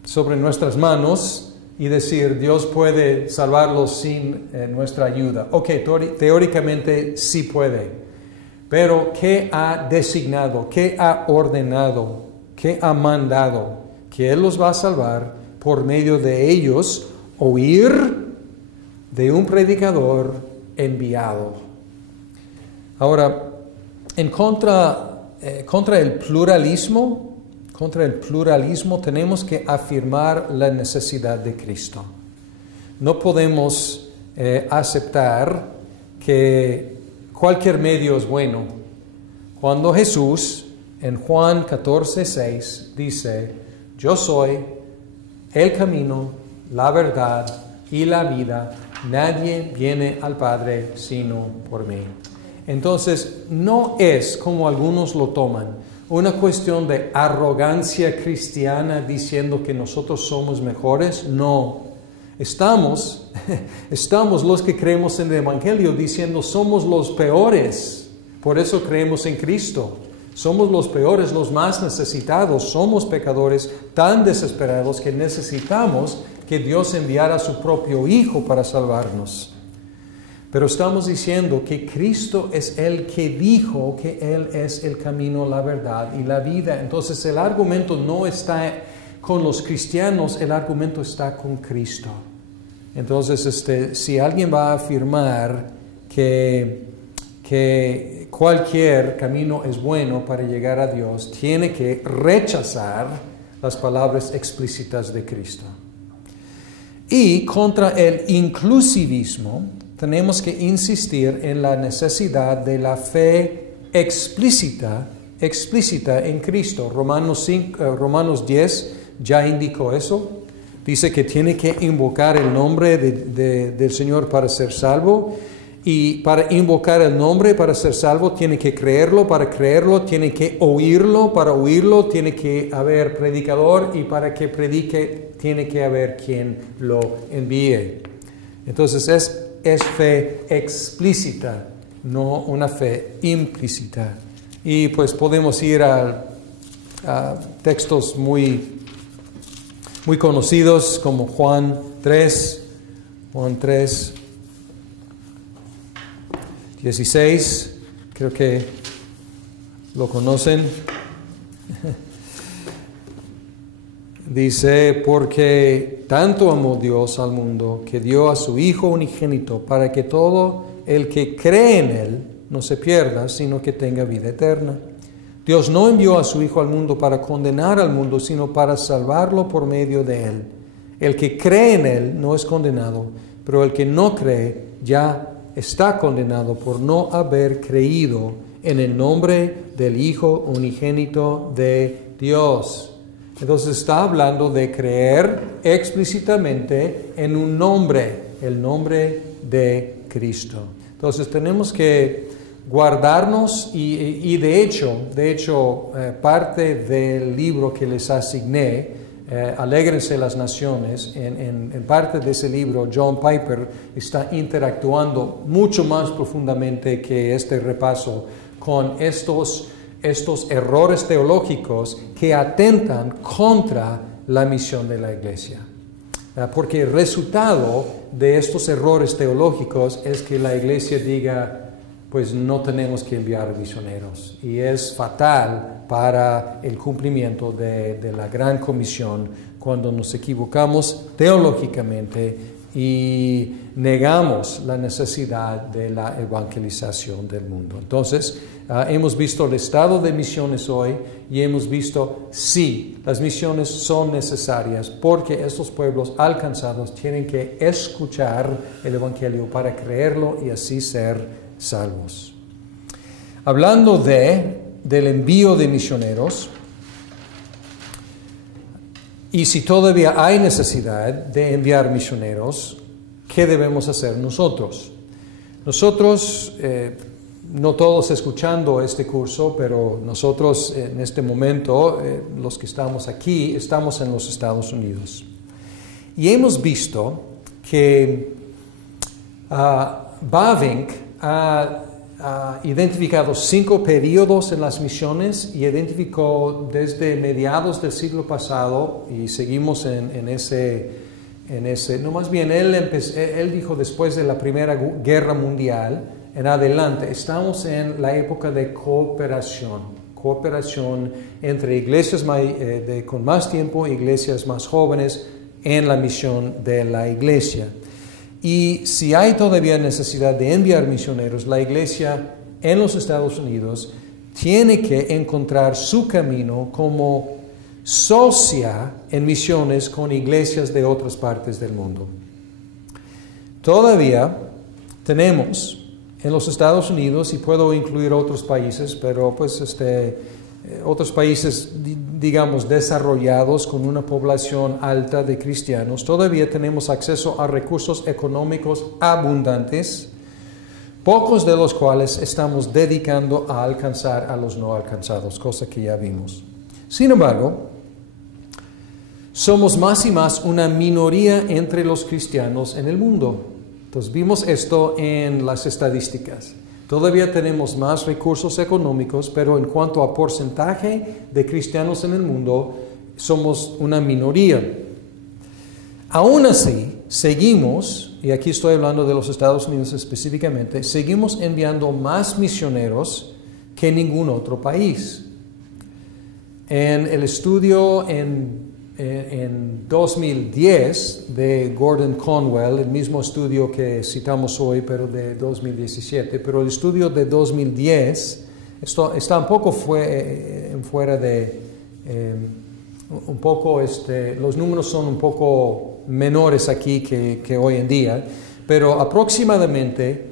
sobre nuestras manos y decir, Dios puede salvarlos sin nuestra ayuda. Ok, teóricamente sí puede, pero ¿qué ha designado, qué ha ordenado, qué ha mandado? Que Él los va a salvar por medio de ellos oír de un predicador enviado. Ahora, contra el pluralismo tenemos que afirmar la necesidad de Cristo. No podemos aceptar que cualquier medio es bueno. Cuando Jesús en Juan 14:6 dice, yo soy el camino, la verdad y la vida, nadie viene al Padre sino por mí. Entonces, no es, como algunos lo toman, una cuestión de arrogancia cristiana diciendo que nosotros somos mejores. No. Estamos los que creemos en el Evangelio diciendo somos los peores. Por eso creemos en Cristo. Somos los peores, los más necesitados. Somos pecadores tan desesperados que necesitamos que Dios enviara a su propio Hijo para salvarnos. Pero estamos diciendo que Cristo es el que dijo que Él es el camino, la verdad y la vida. Entonces el argumento no está con los cristianos, el argumento está con Cristo. Entonces si alguien va a afirmar que que cualquier camino es bueno para llegar a Dios, tiene que rechazar las palabras explícitas de Cristo. Y contra el inclusivismo, tenemos que insistir en la necesidad de la fe explícita en Cristo. Romanos 10 ya indicó eso. Dice que tiene que invocar el nombre del Señor para ser salvo. Y para invocar el nombre para ser salvo tiene que creerlo, para creerlo tiene que oírlo, para oírlo tiene que haber predicador y para que predique tiene que haber quien lo envíe. Entonces es fe explícita, no una fe implícita. Y pues podemos ir a textos muy conocidos como Juan 3, 16, creo que lo conocen. Dice, porque tanto amó Dios al mundo que dio a su Hijo unigénito para que todo el que cree en Él no se pierda, sino que tenga vida eterna. Dios no envió a su Hijo al mundo para condenar al mundo, sino para salvarlo por medio de Él. El que cree en Él no es condenado, pero el que no cree ya está condenado por no haber creído en el nombre del Hijo unigénito de Dios. Entonces está hablando de creer explícitamente en un nombre, el nombre de Cristo. Entonces tenemos que guardarnos y de hecho, parte del libro que les asigné, Alégrense las Naciones, en parte de ese libro John Piper está interactuando mucho más profundamente que este repaso con estos errores teológicos que atentan contra la misión de la iglesia. Porque el resultado de estos errores teológicos es que la iglesia diga, pues no tenemos que enviar misioneros. Y es fatal para el cumplimiento de la gran comisión cuando nos equivocamos teológicamente y negamos la necesidad de la evangelización del mundo. Entonces, hemos visto el estado de misiones hoy y hemos visto, sí, las misiones son necesarias porque estos pueblos alcanzados tienen que escuchar el evangelio para creerlo y así ser salvos. Hablando del envío de misioneros, y si todavía hay necesidad de enviar misioneros, ¿qué debemos hacer nosotros? Nosotros, no todos escuchando este curso, pero nosotros en este momento, los que estamos aquí, estamos en los Estados Unidos. Y hemos visto que Bavinck ha identificado 5 periodos en las misiones y identificó desde mediados del siglo pasado y seguimos en ese, no, más bien él dijo después de la Primera Guerra Mundial en adelante, estamos en la época de cooperación entre iglesias con más tiempo e iglesias más jóvenes en la misión de la iglesia. Y si hay todavía necesidad de enviar misioneros, la iglesia en los Estados Unidos tiene que encontrar su camino como socia en misiones con iglesias de otras partes del mundo. Todavía tenemos en los Estados Unidos, y puedo incluir otros países, pero pues otros países, digamos, desarrollados con una población alta de cristianos, todavía tenemos acceso a recursos económicos abundantes, pocos de los cuales estamos dedicando a alcanzar a los no alcanzados, cosa que ya vimos. Sin embargo, somos más y más una minoría entre los cristianos en el mundo. Entonces vimos esto en las estadísticas. Todavía tenemos más recursos económicos, pero en cuanto a porcentaje de cristianos en el mundo, somos una minoría. Aún así, seguimos, y aquí estoy hablando de los Estados Unidos específicamente, seguimos enviando más misioneros que ningún otro país. En el estudio en en 2010 de Gordon Conwell, el mismo estudio que citamos hoy, pero de 2017, pero el estudio de 2010 está un poco fuera de, un poco, los números son un poco menores aquí que hoy en día, pero aproximadamente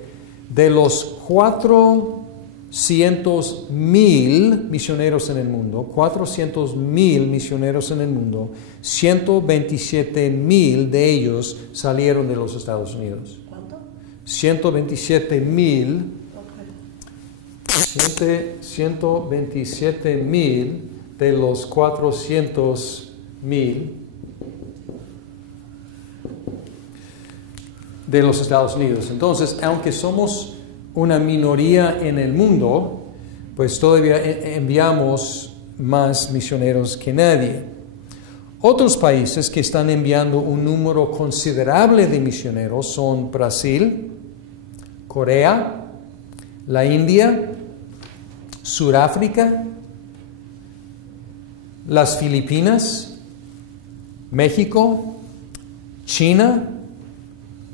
de los 400,000 misioneros en el mundo, 400,000 misioneros en el mundo, 127,000 de ellos salieron de los Estados Unidos. ¿Cuánto? 127,000. Okay. 127,000 de los 400,000 de los Estados Unidos. Entonces, aunque somos una minoría en el mundo, pues todavía enviamos más misioneros que nadie. Otros países que están enviando un número considerable de misioneros son Brasil, Corea, la India, Sudáfrica, las Filipinas, México, China,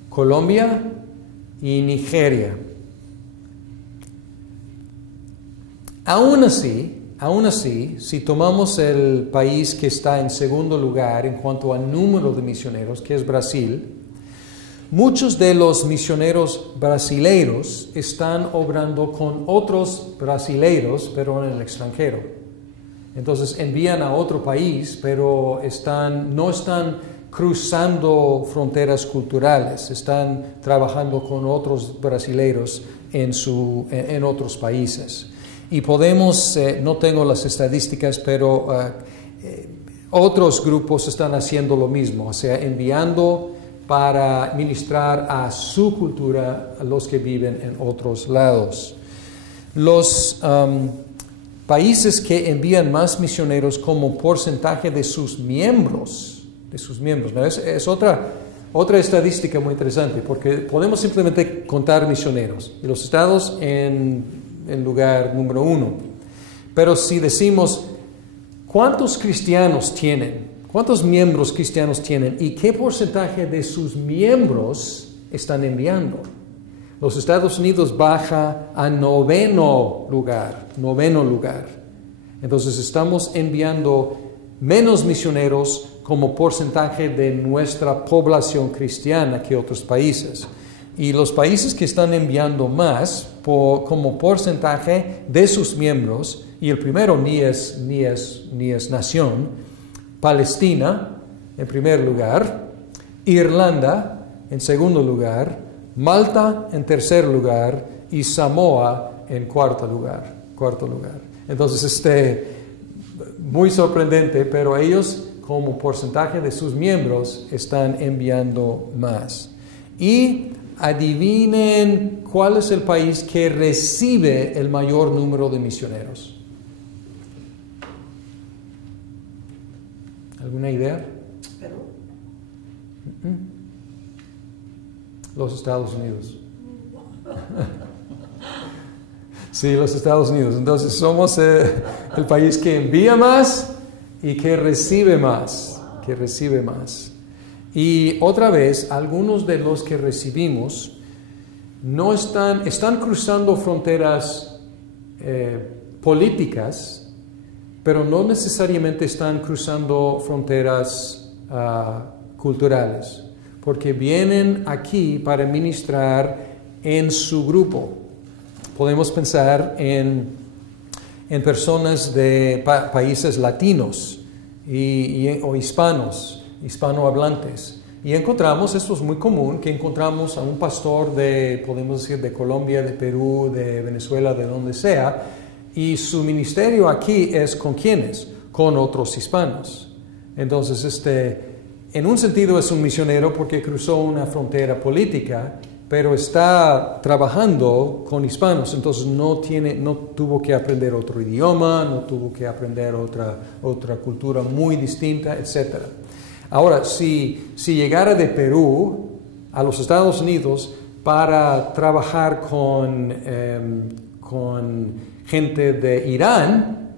Colombia y Nigeria. Aún así, si tomamos el país que está en segundo lugar en cuanto al número de misioneros, que es Brasil, muchos de los misioneros brasileiros están obrando con otros brasileiros, pero en el extranjero. Entonces envían a otro país, pero no están cruzando fronteras culturales, están trabajando con otros brasileiros en otros países. Y podemos, no tengo las estadísticas, pero otros grupos están haciendo lo mismo, o sea, enviando para ministrar a su cultura a los que viven en otros lados. Los países que envían más misioneros como porcentaje de sus miembros, ¿no? Es otra estadística muy interesante, porque podemos simplemente contar misioneros y los estados en lugar número 1. Pero si decimos, ¿cuántos cristianos tienen? ¿Cuántos miembros cristianos tienen? ¿Y qué porcentaje de sus miembros están enviando? Los Estados Unidos baja a noveno lugar. Entonces estamos enviando menos misioneros como porcentaje de nuestra población cristiana que otros países. Y los países que están enviando más como porcentaje de sus miembros, y el primero ni es nación, Palestina en primer lugar, Irlanda en segundo lugar, Malta en tercer lugar y Samoa en cuarto lugar. Entonces, muy sorprendente, pero ellos como porcentaje de sus miembros están enviando más. Y adivinen cuál es el país que recibe el mayor número de misioneros. ¿Alguna idea? Perú. Los Estados Unidos. Sí, los Estados Unidos. Entonces somos el país que envía más y que recibe más. Y otra vez, algunos de los que recibimos no están cruzando fronteras políticas, pero no necesariamente están cruzando fronteras culturales, porque vienen aquí para ministrar en su grupo. Podemos pensar en personas de países latinos o hispanohablantes. Y encontramos, esto es muy común, que encontramos a un pastor podemos decir, de Colombia, de Perú, de Venezuela, de donde sea, y su ministerio aquí es ¿con quiénes? Con otros hispanos. Entonces, en un sentido es un misionero porque cruzó una frontera política, pero está trabajando con hispanos, entonces no tuvo que aprender otro idioma, no tuvo que aprender otra cultura muy distinta, etc. Ahora, si llegara de Perú a los Estados Unidos para trabajar con gente de Irán,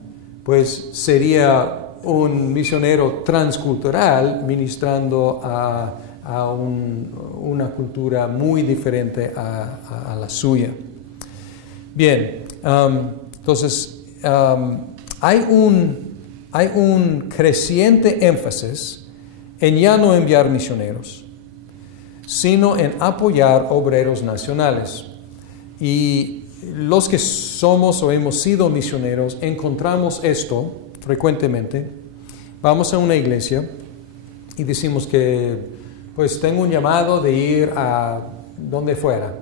pues sería un misionero transcultural ministrando a una cultura muy diferente a la suya. Bien, entonces hay un creciente énfasis en ya no enviar misioneros, sino en apoyar obreros nacionales. Y los que somos o hemos sido misioneros encontramos esto frecuentemente. Vamos a una iglesia y decimos que pues tengo un llamado de ir a donde fuera,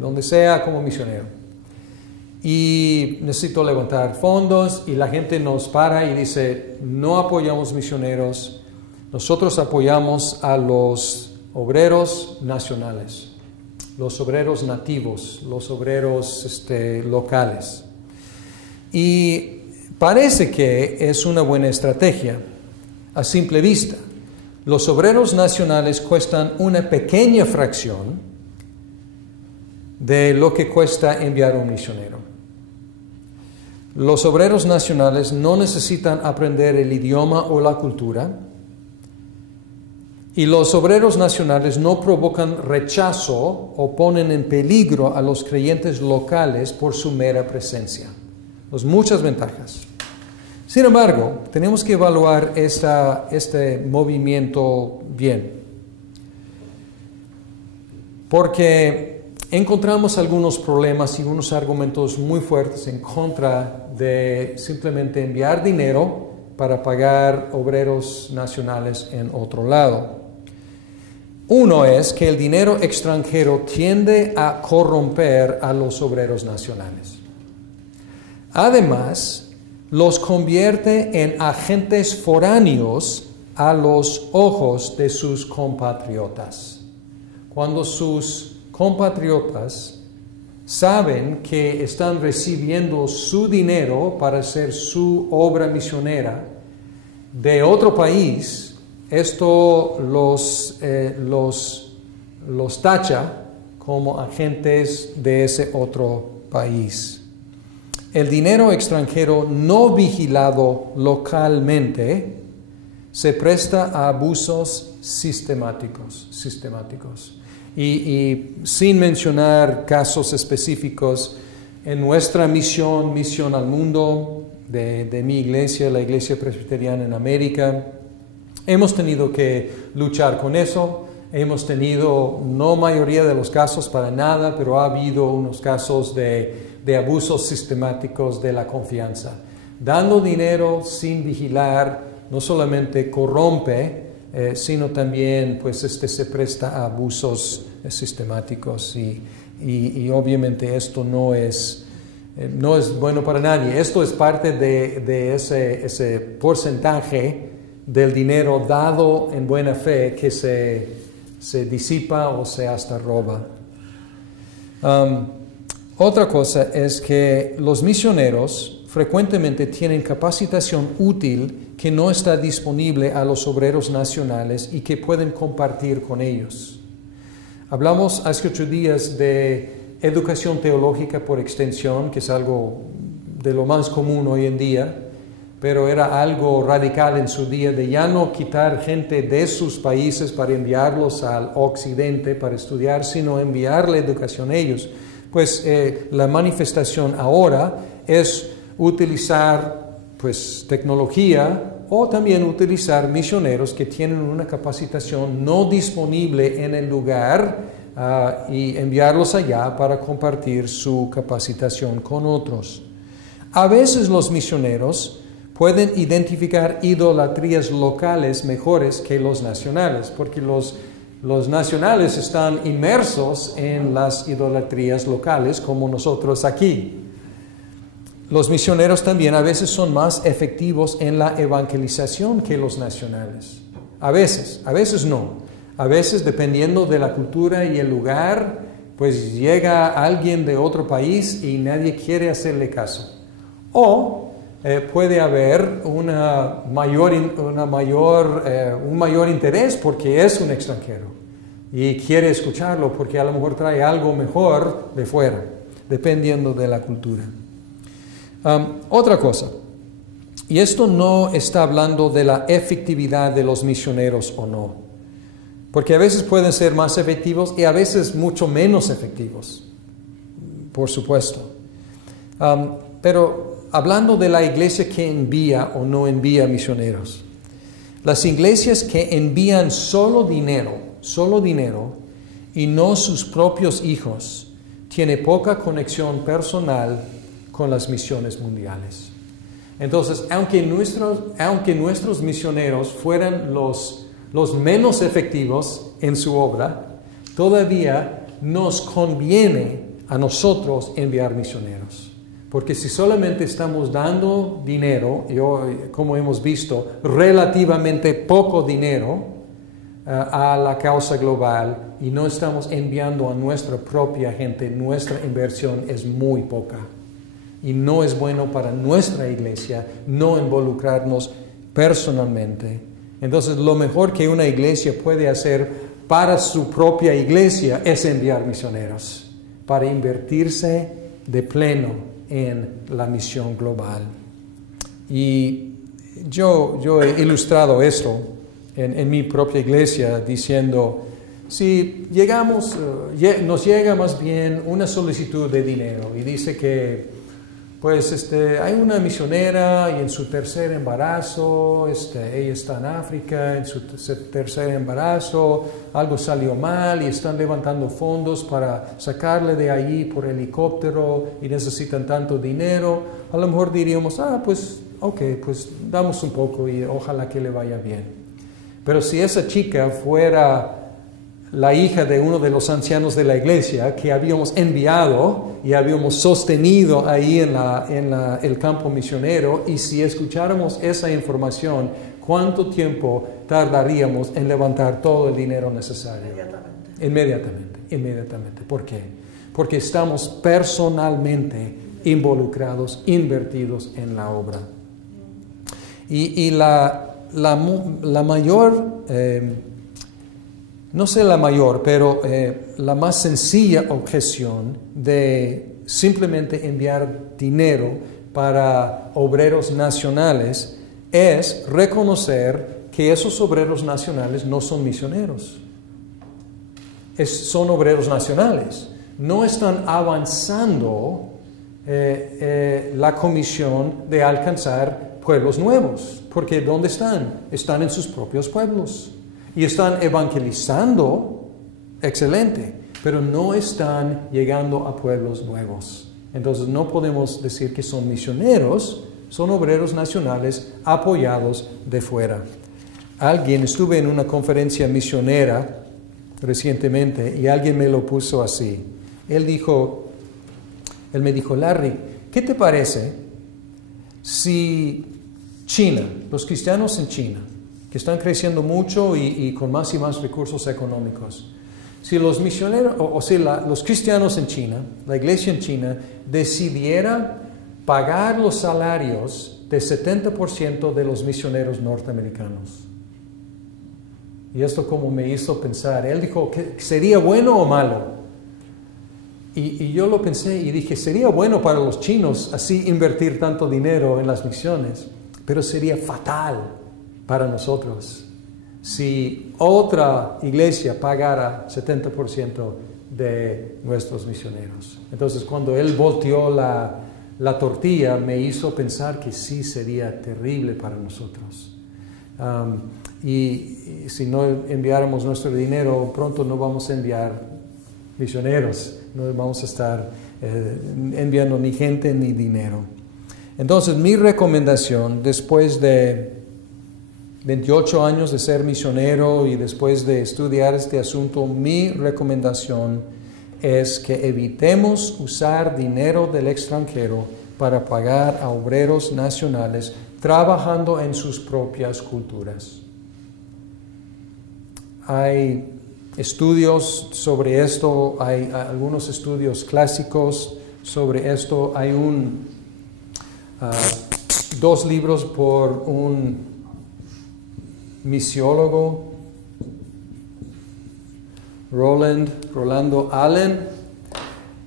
donde sea como misionero. Y necesito levantar fondos y la gente nos para y dice, no apoyamos misioneros, nosotros apoyamos a los obreros nacionales, los obreros nativos, los obreros locales. Y parece que es una buena estrategia a simple vista. Los obreros nacionales cuestan una pequeña fracción de lo que cuesta enviar un misionero. Los obreros nacionales no necesitan aprender el idioma o la cultura, y los obreros nacionales no provocan rechazo o ponen en peligro a los creyentes locales por su mera presencia. Pues muchas ventajas. Sin embargo, tenemos que evaluar este movimiento bien, porque encontramos algunos problemas y unos argumentos muy fuertes en contra de simplemente enviar dinero para pagar obreros nacionales en otro lado. Uno es que el dinero extranjero tiende a corromper a los obreros nacionales. Además, los convierte en agentes foráneos a los ojos de sus compatriotas. Cuando sus compatriotas saben que están recibiendo su dinero para hacer su obra misionera de otro país, esto los tacha como agentes de ese otro país. El dinero extranjero no vigilado localmente se presta a abusos sistemáticos. Y sin mencionar casos específicos, en nuestra misión al mundo de mi iglesia, la Iglesia Presbiteriana en América, hemos tenido que luchar con eso. Hemos tenido, no mayoría de los casos para nada, pero ha habido unos casos de abusos sistemáticos de la confianza. Dando dinero sin vigilar no solamente corrompe, sino también pues, se presta a abusos sistemáticos y obviamente esto no es bueno para nadie. Esto es parte de ese porcentaje del dinero dado en buena fe que se disipa o se hasta roba. Otra cosa es que los misioneros frecuentemente tienen capacitación útil que no está disponible a los obreros nacionales y que pueden compartir con ellos. Hablamos hace 8 días de educación teológica por extensión, que es algo de lo más común hoy en día, pero era algo radical en su día de ya no quitar gente de sus países para enviarlos al occidente para estudiar, sino enviar la educación a ellos. Pues la manifestación ahora es utilizar pues, tecnología o también utilizar misioneros que tienen una capacitación no disponible en el lugar y enviarlos allá para compartir su capacitación con otros. A veces los misioneros pueden identificar idolatrías locales mejores que los nacionales, porque los nacionales están inmersos en las idolatrías locales como nosotros aquí. Los misioneros también a veces son más efectivos en la evangelización que los nacionales. A veces no. A veces, dependiendo de la cultura y el lugar, pues llega alguien de otro país y nadie quiere hacerle caso. O puede haber un mayor interés porque es un extranjero y quiere escucharlo porque a lo mejor trae algo mejor de fuera, dependiendo de la cultura. Otra cosa, Y esto no está hablando de la efectividad de los misioneros o no, porque a veces pueden ser más efectivos y a veces mucho menos efectivos, por supuesto. Pero hablando de la iglesia que envía o no envía misioneros, las iglesias que envían solo dinero y no sus propios hijos, tienen poca conexión personal con las misiones mundiales. Entonces, aunque nuestros misioneros fueran los menos efectivos en su obra, todavía nos conviene a nosotros enviar misioneros. Porque si solamente estamos dando dinero, como hemos visto, relativamente poco dinero a la causa global y no estamos enviando a nuestra propia gente, nuestra inversión es muy poca. Y no es bueno para nuestra iglesia no involucrarnos personalmente. Entonces, lo mejor que una iglesia puede hacer para su propia iglesia es enviar misioneros, para invertirse de pleno en la misión global. Y yo he ilustrado esto en mi propia iglesia diciendo, si nos llega más bien una solicitud de dinero y dice que pues hay una misionera y en su tercer embarazo, ella está en África, en su tercer embarazo, algo salió mal y están levantando fondos para sacarle de allí por helicóptero y necesitan tanto dinero. A lo mejor diríamos, pues pues damos un poco y ojalá que le vaya bien. Pero si esa chica fuera la hija de uno de los ancianos de la iglesia que habíamos enviado y habíamos sostenido ahí en el campo misionero, y si escucháramos esa información, ¿cuánto tiempo tardaríamos en levantar todo el dinero necesario? Inmediatamente. ¿Por qué? Porque estamos personalmente involucrados, invertidos en la obra. Y la mayor... no sé la mayor, pero la más sencilla objeción de simplemente enviar dinero para obreros nacionales es reconocer que esos obreros nacionales no son misioneros. Son obreros nacionales. No están avanzando la comisión de alcanzar pueblos nuevos, porque ¿dónde están? Están en sus propios pueblos. Y están evangelizando, excelente, pero no están llegando a pueblos nuevos. Entonces no podemos decir que son misioneros, son obreros nacionales apoyados de fuera. Estuve en una conferencia misionera recientemente y alguien me lo puso así. Él me dijo, Larry, ¿qué te parece si China, los cristianos en China, que están creciendo mucho y con más y más recursos económicos, si los misioneros, los cristianos en China, la iglesia en China, decidiera pagar los salarios de 70% de los misioneros norteamericanos? Y esto como me hizo pensar. Él dijo, ¿sería bueno o malo? Y yo lo pensé y dije, sería bueno para los chinos así invertir tanto dinero en las misiones, pero sería fatal para nosotros si otra iglesia pagara 70% de nuestros misioneros. Entonces, cuando él volteó la tortilla, me hizo pensar que sí sería terrible para nosotros. Y si no enviáramos nuestro dinero, pronto no vamos a enviar misioneros, no vamos a estar enviando ni gente ni dinero. Entonces, mi recomendación, después de 28 años de ser misionero y después de estudiar este asunto, mi recomendación es que evitemos usar dinero del extranjero para pagar a obreros nacionales trabajando en sus propias culturas. Hay estudios sobre esto, hay algunos estudios clásicos sobre esto. Hay 2 libros por un misiólogo, Rolando Allen,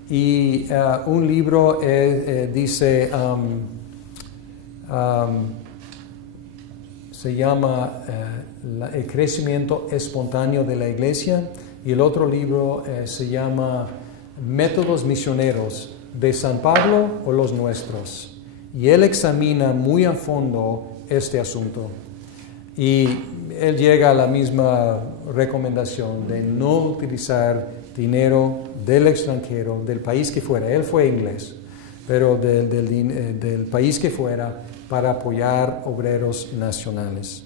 y un libro dice se llama El crecimiento espontáneo de la iglesia, y el otro libro se llama Métodos misioneros de San Pablo o los nuestros. Y él examina muy a fondo este asunto. Y él llega a la misma recomendación de no utilizar dinero del extranjero, del país que fuera. Él fue inglés, pero del país que fuera, para apoyar obreros nacionales.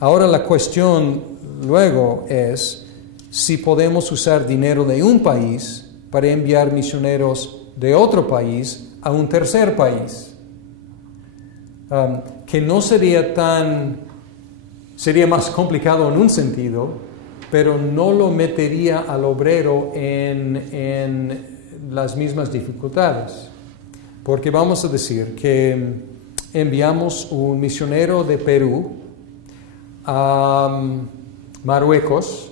Ahora la cuestión luego es si podemos usar dinero de un país para enviar misioneros de otro país a un tercer país. Que no sería más complicado en un sentido, pero no lo metería al obrero en las mismas dificultades. Porque vamos a decir que enviamos un misionero de Perú a Marruecos,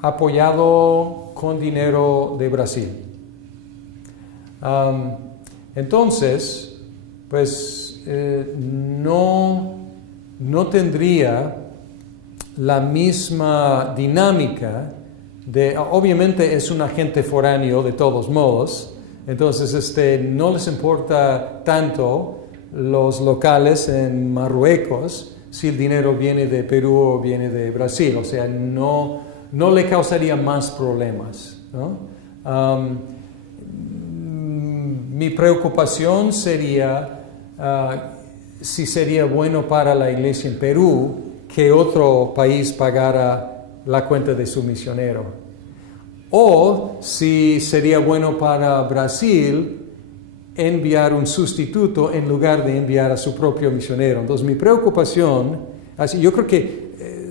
apoyado con dinero de Brasil. Entonces, pues no tendría la misma dinámica obviamente es un agente foráneo de todos modos, entonces no les importa tanto los locales en Marruecos si el dinero viene de Perú o viene de Brasil, o sea, no le causaría más problemas, ¿no? Mi preocupación sería si sería bueno para la iglesia en Perú que otro país pagara la cuenta de su misionero, o si sería bueno para Brasil enviar un sustituto en lugar de enviar a su propio misionero. Entonces mi preocupación, yo creo que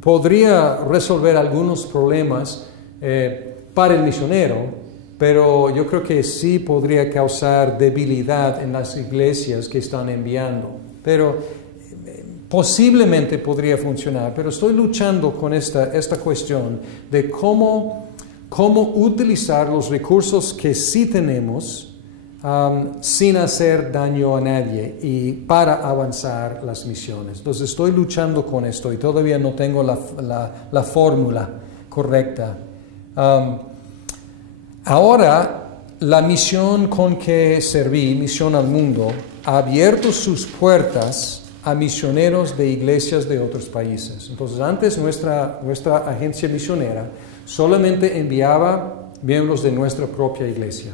podría resolver algunos problemas para el misionero, pero yo creo que sí podría causar debilidad en las iglesias que están enviando. Pero posiblemente podría funcionar, pero estoy luchando con esta cuestión de cómo utilizar los recursos que sí tenemos sin hacer daño a nadie y para avanzar las misiones. Entonces estoy luchando con esto y todavía no tengo la fórmula correcta. Ahora, la misión con que serví, Misión al Mundo, ha abierto sus puertas a misioneros de iglesias de otros países. Entonces, antes nuestra agencia misionera solamente enviaba miembros de nuestra propia iglesia.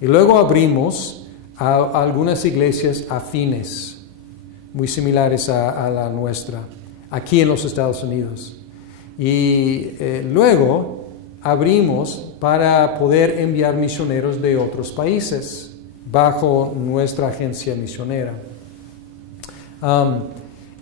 Y luego abrimos a algunas iglesias afines, muy similares a la nuestra, aquí en los Estados Unidos. Y luego abrimos para poder enviar misioneros de otros países bajo nuestra agencia misionera.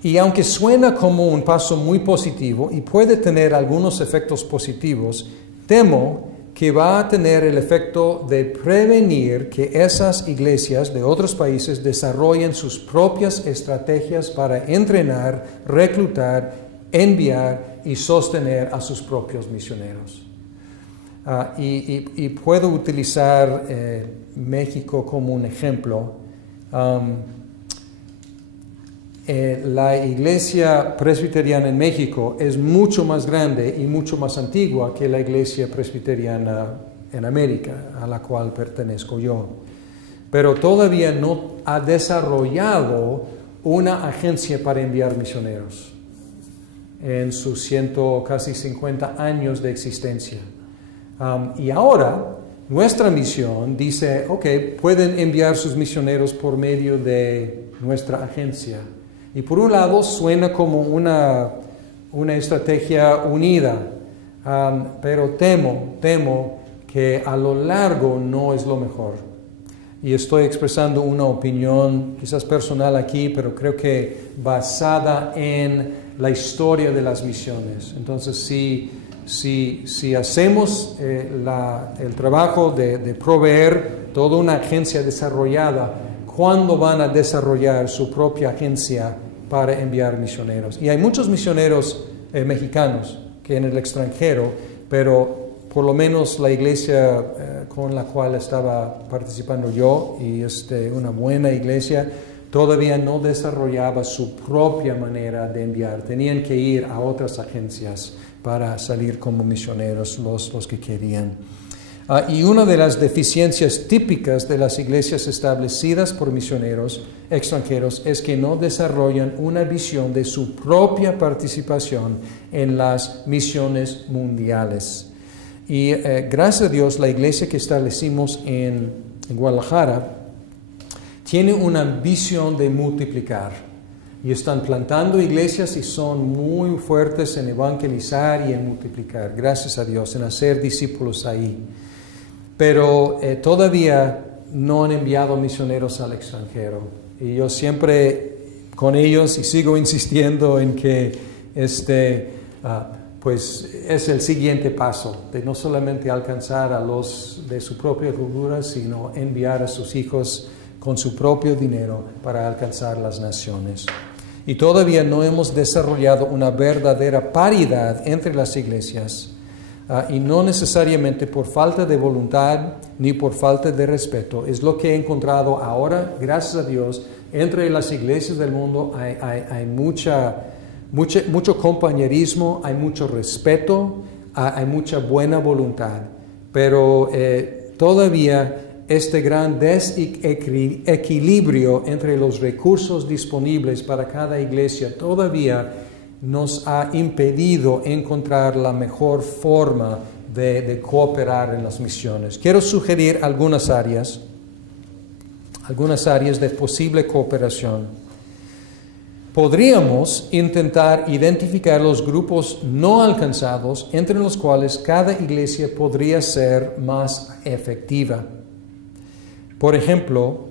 Y aunque suena como un paso muy positivo y puede tener algunos efectos positivos, temo que va a tener el efecto de prevenir que esas iglesias de otros países desarrollen sus propias estrategias para entrenar, reclutar, enviar y sostener a sus propios misioneros. Y puedo utilizar México como un ejemplo. La iglesia presbiteriana en México es mucho más grande y mucho más antigua que la iglesia presbiteriana en América, a la cual pertenezco yo. Pero todavía no ha desarrollado una agencia para enviar misioneros en sus casi 50 años de existencia. Y ahora nuestra misión dice, pueden enviar sus misioneros por medio de nuestra agencia. Y por un lado suena como una estrategia unida, pero temo que a lo largo no es lo mejor. Y estoy expresando una opinión quizás personal aquí, pero creo que basada en la historia de las misiones. Entonces, si hacemos el trabajo de proveer toda una agencia desarrollada, ¿cuándo van a desarrollar su propia agencia para enviar misioneros? Y hay muchos misioneros mexicanos que en el extranjero, pero por lo menos la iglesia con la cual estaba participando yo, y una buena iglesia, todavía no desarrollaba su propia manera de enviar. Tenían que ir a otras agencias para salir como misioneros los que querían. Y una de las deficiencias típicas de las iglesias establecidas por misioneros extranjeros es que no desarrollan una visión de su propia participación en las misiones mundiales. Y gracias a Dios, la iglesia que establecimos en Guadalajara tiene una visión de multiplicar. Y están plantando iglesias y son muy fuertes en evangelizar y en multiplicar. Gracias a Dios, en hacer discípulos ahí. Pero todavía no han enviado misioneros al extranjero. Y yo siempre con ellos y sigo insistiendo en que pues es el siguiente paso, de no solamente alcanzar a los de su propia cultura, sino enviar a sus hijos con su propio dinero para alcanzar las naciones. Y todavía no hemos desarrollado una verdadera paridad entre las iglesias, y no necesariamente por falta de voluntad ni por falta de respeto. Es lo que he encontrado ahora, gracias a Dios, entre las iglesias del mundo hay mucho compañerismo, hay mucho respeto, hay mucha buena voluntad, pero todavía este gran desequilibrio entre los recursos disponibles para cada iglesia todavía nos ha impedido encontrar la mejor forma de cooperar en las misiones. Quiero sugerir algunas áreas de posible cooperación. Podríamos intentar identificar los grupos no alcanzados entre los cuales cada iglesia podría ser más efectiva. Por ejemplo,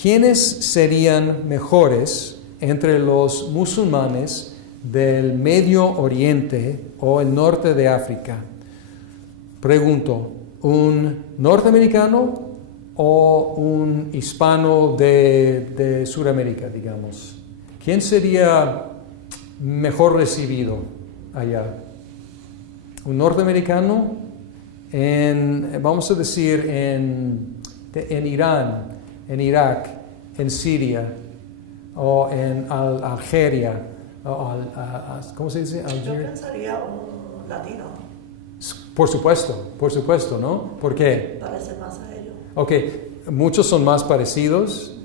¿quiénes serían mejores entre los musulmanes del Medio Oriente o el norte de África? Pregunto, ¿un norteamericano o un hispano de Sudamérica, digamos? ¿Quién sería mejor recibido allá? ¿Un norteamericano? Vamos a decir, en Irán, en Irak, en Siria, o en Algeria, ¿cómo se dice? Yo pensaría un latino. Por supuesto, ¿no? ¿Por qué? Parece más a ellos. Ok, muchos son más parecidos,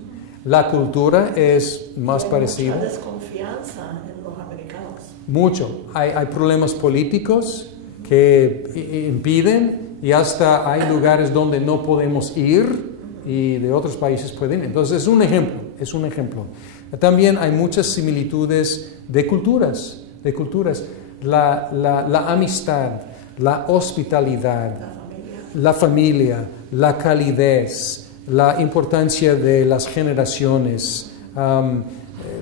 la cultura es más parecida. Hay mucha desconfianza en los americanos. Mucho. Hay problemas políticos que impiden, y hasta hay lugares donde no podemos ir y de otros países pueden ir. Entonces es un ejemplo. También hay muchas similitudes de culturas. La amistad, la hospitalidad, la familia, la calidez, la importancia de las generaciones,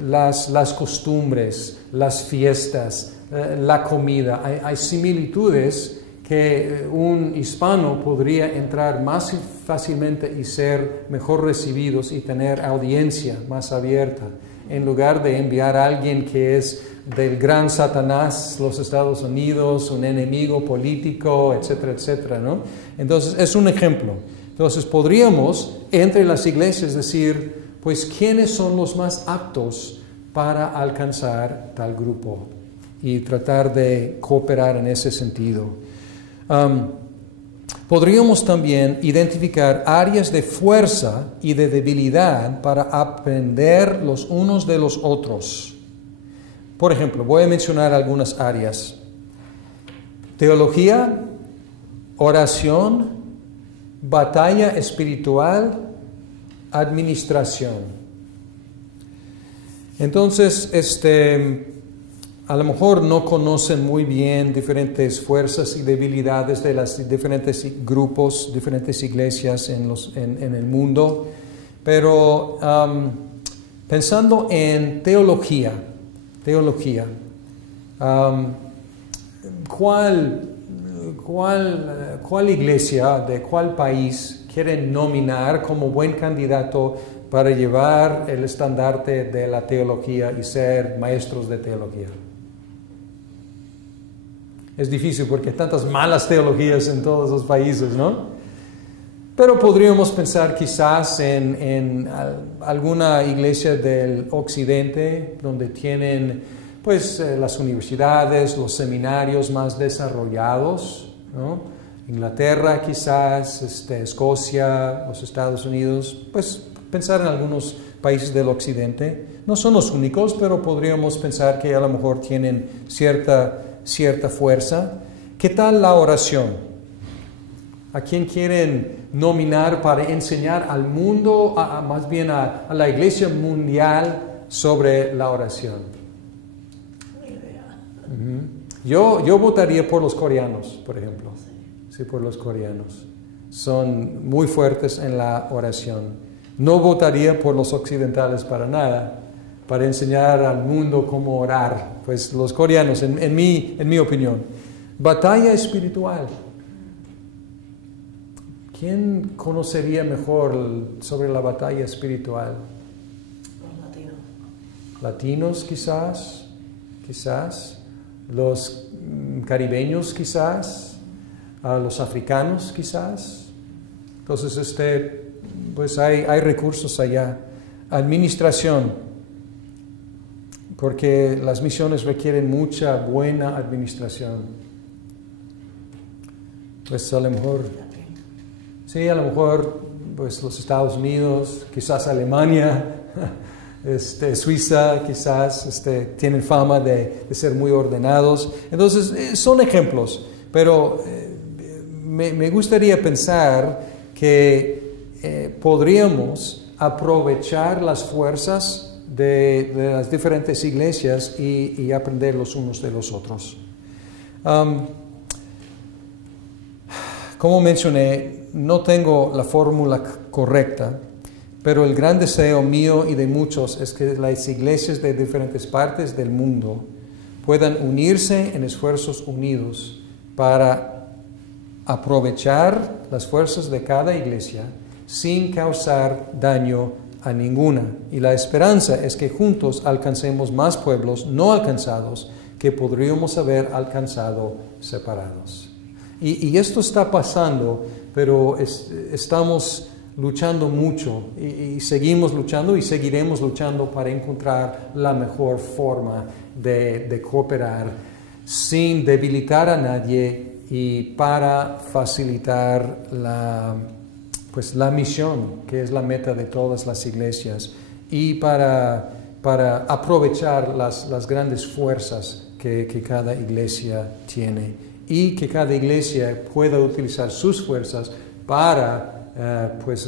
las costumbres, las fiestas, la comida. Hay similitudes que un hispano podría entrar más fácilmente y ser mejor recibidos y tener audiencia más abierta, en lugar de enviar a alguien que es del gran Satanás, los Estados Unidos, un enemigo político, etcétera, etcétera, ¿no? Entonces, es un ejemplo. Entonces, podríamos, entre las iglesias, decir, pues, ¿quiénes son los más aptos para alcanzar tal grupo? Y tratar de cooperar en ese sentido. Podríamos también identificar áreas de fuerza y de debilidad para aprender los unos de los otros. Por ejemplo, voy a mencionar algunas áreas: teología, oración, batalla espiritual, administración. Entonces, a lo mejor no conocen muy bien diferentes fuerzas y debilidades de los diferentes grupos, diferentes iglesias en el mundo, pero pensando en teología, ¿cuál iglesia de cuál país quieren nominar como buen candidato para llevar el estandarte de la teología y ser maestros de teología? Es difícil porque hay tantas malas teologías en todos los países, ¿no? Pero podríamos pensar quizás en alguna iglesia del occidente donde tienen pues las universidades, los seminarios más desarrollados, ¿no? Inglaterra quizás, Escocia, los Estados Unidos, pues pensar en algunos países del occidente. No son los únicos, pero podríamos pensar que a lo mejor tienen cierta fuerza. ¿Qué tal la oración? ¿A quién quieren nominar para enseñar al mundo, más bien a la iglesia mundial sobre la oración? Yo votaría por los coreanos, por ejemplo. Sí, por los coreanos. Son muy fuertes en la oración. No votaría por los occidentales para nada, para enseñar al mundo cómo orar. Pues los coreanos, en mi opinión. Batalla espiritual. ¿Quién conocería mejor sobre la batalla espiritual? Los latinos. Latinos quizás. Los caribeños quizás. Los africanos quizás. Entonces pues hay recursos allá. Administración, porque las misiones requieren mucha buena administración. Pues a lo mejor pues los Estados Unidos, quizás Alemania, Suiza, quizás tienen fama de ser muy ordenados. Entonces son ejemplos, pero me gustaría pensar que podríamos aprovechar las fuerzas de las diferentes iglesias y aprender los unos de los otros. Como mencioné, no tengo la fórmula correcta, pero el gran deseo mío y de muchos es que las iglesias de diferentes partes del mundo puedan unirse en esfuerzos unidos para aprovechar las fuerzas de cada iglesia sin causar daño a ninguna. Y la esperanza es que juntos alcancemos más pueblos no alcanzados que podríamos haber alcanzado separados. Y esto está pasando, pero estamos luchando mucho y seguimos luchando y seguiremos luchando para encontrar la mejor forma de cooperar sin debilitar a nadie y para facilitar la misión, que es la meta de todas las iglesias, y para aprovechar las grandes fuerzas que cada iglesia tiene, y que cada iglesia pueda utilizar sus fuerzas para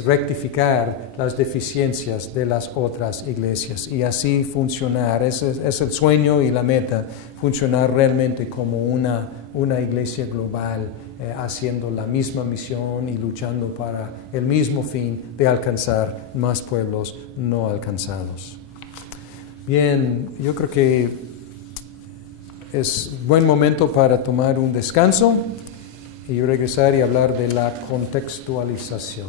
rectificar las deficiencias de las otras iglesias y así funcionar. Ese es el sueño y la meta, funcionar realmente como una iglesia global, haciendo la misma misión y luchando para el mismo fin de alcanzar más pueblos no alcanzados. Bien, yo creo que es buen momento para tomar un descanso y regresar y hablar de la contextualización.